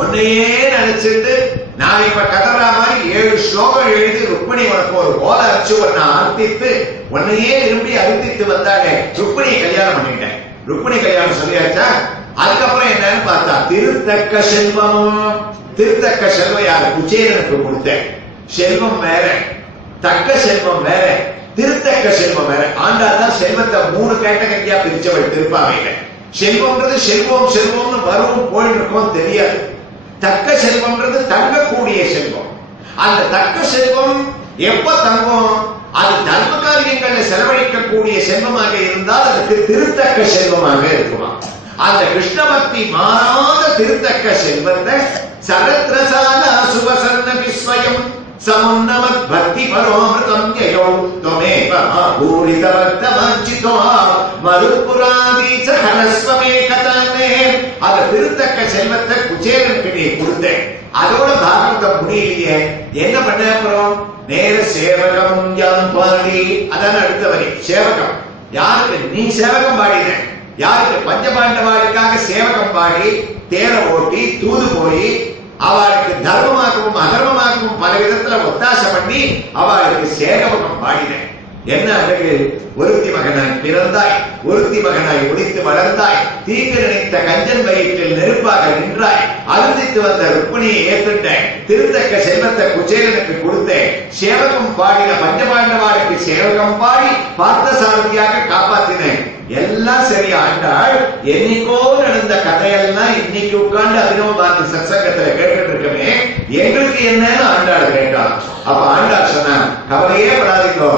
உன்னையே நினைச்சிட்டு நான் இப்ப கதறா மாதிரி 7 ஸ்லோகம் எழுதி ருக்மிணி உனக்கு ஒரு போல அச்சு உன்னை ஆர்த்தித்து உன்னையே விரும்பி அழுத்தித்து வந்தாங்க. ருக்மிணி கல்யாணம் பண்ணிட்டேன். ருக்மிணி கல்யாணம் சொல்லியாச்சா? அதுக்கப்புறம் என்னன்னு பார்த்தா திருத்தக்க செல்வம். திருத்தக்க செல்வம் யாரு? குச்சேரனுக்கு கொடுத்தேன். செல்வம் வேற, தக்க செல்வம் வேற, திருத்தக்க செல்வம் வேற. ஆண்டாள் தான் செல்வத்தை 3 கேட்டகரியா பிரிச்சவள் திருப்பாவையில. செல்வம்ன்றது செல்வம் செல்வம்னு வரும் போயிட்டு இருக்கோம் தெரியாது. தக்க செல்வம்ன்றது தங்கக்கூடிய செல்வம். அந்த தக்க செல்வம் எப்ப தங்கும்? அது தர்ம காரியங்கள்ல செலவழிக்கக்கூடிய செல்வமாக இருந்தால் அதுக்கு திருத்தக்க செல்வமாக இருக்குமா. அந்த கிருஷ்ண பக்தி மாறாத திருத்தக்க செல்வத்தை சரத்ரசால சுவசன்ன விஸ்வயம் சமுன்னமத் பக்தி பரோமிருதம் யயோ त्वमेव பூரிதவர்த்த வஞ்சிதோ மருத்புராதீச ஹரஸ்வமே கதனே. அந்த திருத்தக்க செல்வத்தை குச்சேரனுக்கு நீ கொடுத்தேன். அதோட பாகவதம் முடியலையே, என்ன பண்ண அப்புறம்? நேர சேவகம் யாம் பாடி. அதான் அடுத்த வரி. சேவகம் யாருக்கு? நீ சேவகம் பாடின. யாருக்கு? பஞ்சபாண்டவாளுக்காக சேவகம் பாடி தேர ஓட்டி தூது போய் அவளுக்கு தர்மமாகவும் அதர்மமாகவும் பல விதத்துல ஒத்தாசை பண்ணி அவளுக்கு சேவகம் பாடினேன். என்ன அழகு! ஒருத்தி மகனாய் பிறந்தாய், ஒருத்தி மகனாய் உடித்து வளர்ந்தாய், தீங்கு நினைத்த கஞ்சன் வயிற்றில் நெருப்பாக நின்றாய், அழுத்தித்து வந்த ருக்மிணியை ஏற்றுட்டேன், திருத்தக்க செல்வத்தை குச்சேலனுக்கு கொடுத்தேன், சேவகம் பாடின பஞ்சபாண்டவாளுக்கு சேவகம் பாடி பார்த்த சாரதியாக காப்பாத்தினேன். எல்லாம் சரியா ஆண்டாள். என்னைக்கோ நடந்த கதையெல்லாம் இன்னைக்கு உட்கார்ந்து அபினவ பாரதி சத்சங்கத்துல கேட்டுட்டு இருக்கமே, எங்களுக்கு என்னன்னு ஆண்டாள் கேட்டான். அப்ப ஆண்டாள் சொன்ன, கவலையே படாதீங்க,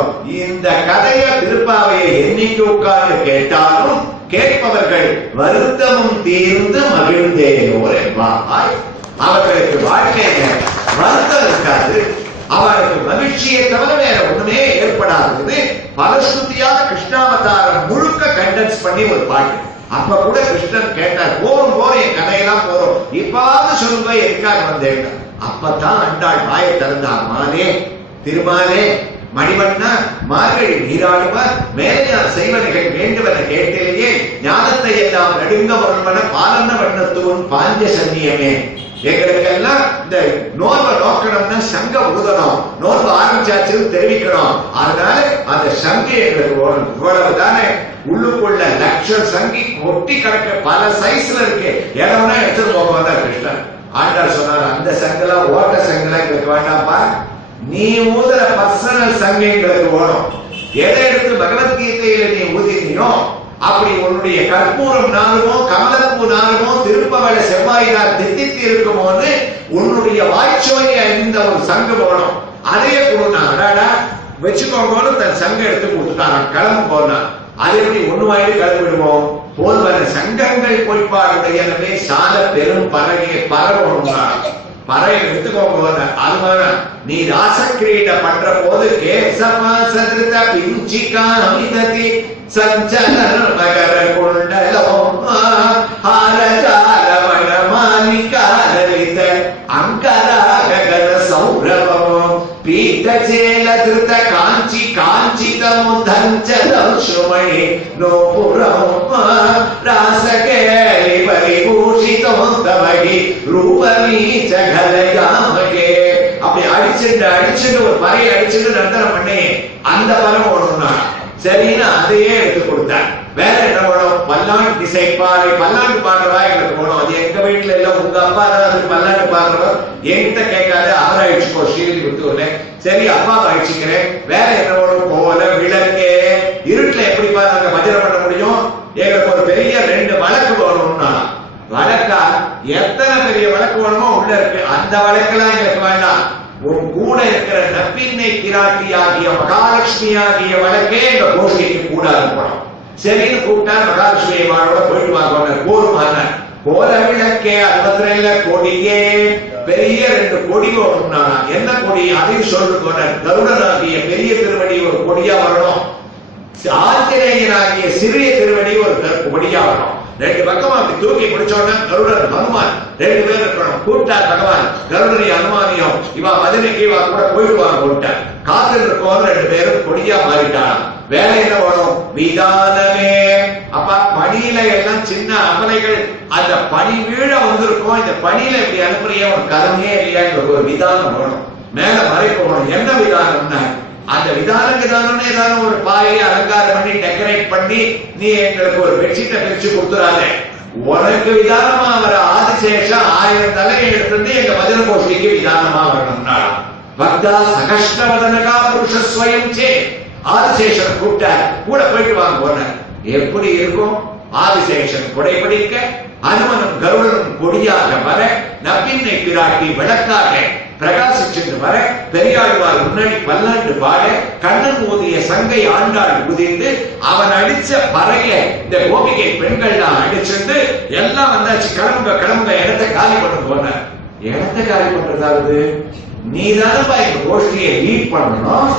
இந்த கதைய திருப்பாவையை என்னைக்கு உட்கார்ந்து கேட்டாலும் கேட்பவர்கள் வருத்தமும் தீர்ந்து மகிழ்ந்தேனோ என்பாய். அவர்களுக்கு வாழ்க்கையில வருத்தம் இருக்காது, அவருக்கு மகிழ்ச்சியை தவிர வேற ஒண்ணுமே ஏற்படாது. பலஸ்துதியாக கிருஷ்ணாவதாரம் முழுக்க கண்டென்ஸ் பண்ணி ஒரு பாட்டு. அப்ப கூட கிருஷ்ணன் கேட்டார், போரும் போற என் கதையெல்லாம் போறோம், இப்பாவது சொல்லுங்க எதுக்காக வந்தேன். அப்பதான் அண்டாள் வாயை திறந்தார். மாலே திருமாலே மணிவண்ணா மார்கழி நீராடுவர் மேலையார் செய்வனைகள் வேண்டுவன கேட்டிலேயே ஞானத்தை எல்லாம் நடுங்க வருவன பாலன வண்ணத்துவன் பாஞ்ச சன்னியமே. எங்களுக்கெல்லாம் இந்த நோர்வை நோக்கணும்னா சங்க ஊதணும், நோர்வு ஆரம்பிச்சாச்சுன்னு தெரிவிக்கணும். அதனால அந்த சங்கி எங்களுக்கு ஓடணும். இவ்வளவுதானே, உள்ளுக்குள்ள லட்சம் சங்கி ஒட்டி கிடக்க பல சைஸ்ல இருக்கு, இடம்னா எடுத்து போக கிருஷ்ணன். ஆண்டாள் சொன்னார், அந்த சங்கெல்லாம் ஓட்ட சங்கெல்லாம் எங்களுக்கு வேண்டாம்ப்பா, நீ ஊதுற பர்சனல் சங்க எங்களுக்கு ஓடும். எதை எடுத்து பகவத்கீதையில நீ ஊதினியோ அப்படி உன்னுடைய கற்பூரம் நாளுமோ கமலப்பூ நாளுமோ திருப்பவள செவ்வாயினார் தித்தித்து இருக்குமோன்னு உன்னுடைய வாய்ச்சோயை இந்த ஒரு சங்கு போனோம். அதையே கொடுனா வச்சுக்கோங்கன்னு தன் சங்க எடுத்து கொடுத்துட்டாங்க. கிளம்பு போனா அது எப்படி ஒண்ணு வாங்கி கலந்து விடுவோம். போதுவர சங்கங்கள் பொய்ப்பாடுடைய சால பெரும் பறகையை பரவணும். பறையை எடுத்துக்கோங்க. அதுமான நீ ராசக்கிரீட பண்ற போது கேசமாசதிருத பிஞ்சிகாமிததி சஞ்சலன மகர குண்டலம் ஹாரஜாலவன மாலிகாலலித அங்கராககன சௌரவம் பீதஜேல திருத காஞ்சி காஞ்சிதமுதஞ்சலம் சுமணி நோபுரம் ராசகேலி பரிபூஷிதம் தமகி ரூபமீ ஜகலயாமகே. அப்படி அடிச்சுட்டு ஒரு பறையை அடிச்சுட்டு நர்த்தனம் பண்ணி அந்த பரம் ஓடணும்னா சரின்னு அதையே எடுத்து கொடுத்தார். வேற என்ன வேணும்? பல்லாண்டு திசைப்பாறை, பல்லாண்டு பாடுறவா எங்களுக்கு வேணும். அது எங்க வீட்டுல இல்ல, உங்க அப்பா தான் அதுக்கு பல்லாண்டு பாடுறவர், என்கிட்ட கேட்காத அவரை அழிச்சுக்கோ ஸ்ரீவில்லிபுத்தூர்ல. சரி அப்பாவை அழிச்சுக்கிறேன். வேற என்ன வேணும்? போல விளக்கே. இருட்டுல எப்படி நாங்க பஜனை பண்ண முடியும்? எங்களுக்கு ஒரு பெரிய 2 வழக்கு வேணும்னா, வழக்கா எத்தனை பெரிய வழக்கு வேணுமோ உள்ள இருக்கு. அந்த வழக்கெல்லாம் எங்களுக்கு வேண்டாம். உன் கூட இருக்கிற நப்பின்னை பிராட்டி ஆகிய மகாலட்சுமி ஆகிய வழக்கே எங்க கோஷ்டிக்கு கூடாது போனோம். சரின்னு கூப்பிட்டா மகாலட்சுமி மாவோட போயிட்டு வாங்க போருமான போல விளக்கே. அது மாத்திரம் இல்ல, கொடியே பெரிய 2 கொடி வரணும்னா என்ன கொடி அதையும் சொல்லு போன. கருடனாகிய பெரிய திருவடி ஒரு கொடியா வரணும், ஆஞ்சநேயனாகிய சிறிய திருவடி ஒரு கொடியா வரணும். 2 பக்கம் அப்படி தூக்கி பிடிச்சோன்னா கருடன் ஹனுமான் 2 பேர் இருக்கணும். கூப்பிட்டார் பகவான் கருடனை அனுமானியம், இவா மதுரைக்கு இவா கூட போயிடுவாங்க. கூப்பிட்டார் காத்து இருக்கோம். 2 பேரும் கொடியா மாறிட்டாராம். வேலை என்ன வரும்? விதானமே. அப்ப பணியில எல்லாம் சின்ன அமலைகள் அந்த பனி வீழ வந்திருக்கும். இந்த பணியில இப்படி அனுப்புறிய ஒரு கதமே இல்லையா? ஒரு விதானம் வேணும், மேல மறை போகணும். என்ன விதானம்னா அந்த விதானம்னு ஏதாவது ஒரு பாயை அலங்காரம் பண்ணி டெக்கரேட் பண்ணி நீ எங்களுக்கு ஒரு பெட்ஷீட்டை பிரிச்சு கொடுத்துறாத. உனக்கு விதானமா வர ஆதிசேஷம் 1000 தலையை எடுத்து எங்க மதுர கோஷ்டிக்கு விதானமா வரணும்னா பக்தா சகஷ்டவதனகா புருஷ ஸ்வயம் சே. ஆதிசேஷன் கூப்பிட்ட கூட போயிட்டு வாங்க போன எப்படி இருக்கும்? ஆதிசேஷன் கொடை பிடிக்க, அனுமனும் கருடனும் கொடியாக வர, நப்பின்னை பிராட்டி விளக்காக பிரகாசிச்சு வர, பெரியாழ்வார் முன்னாடி பல்லாண்டு பாட, கண்ணன் ஊதிய சங்கை ஆண்டாள் உதிர்ந்து அவன் அடிச்ச பறைய இந்த கோபிகை பெண்கள்லாம் அடிச்சிருந்து எல்லாம் வந்தாச்சு. கிளம்புங்க இடத்தை காலி பண்ண போன. இடத்தை காலி பண்றதாவது நீதானப்பா எங்க கோஷ்டியை லீட் பண்ணணும்.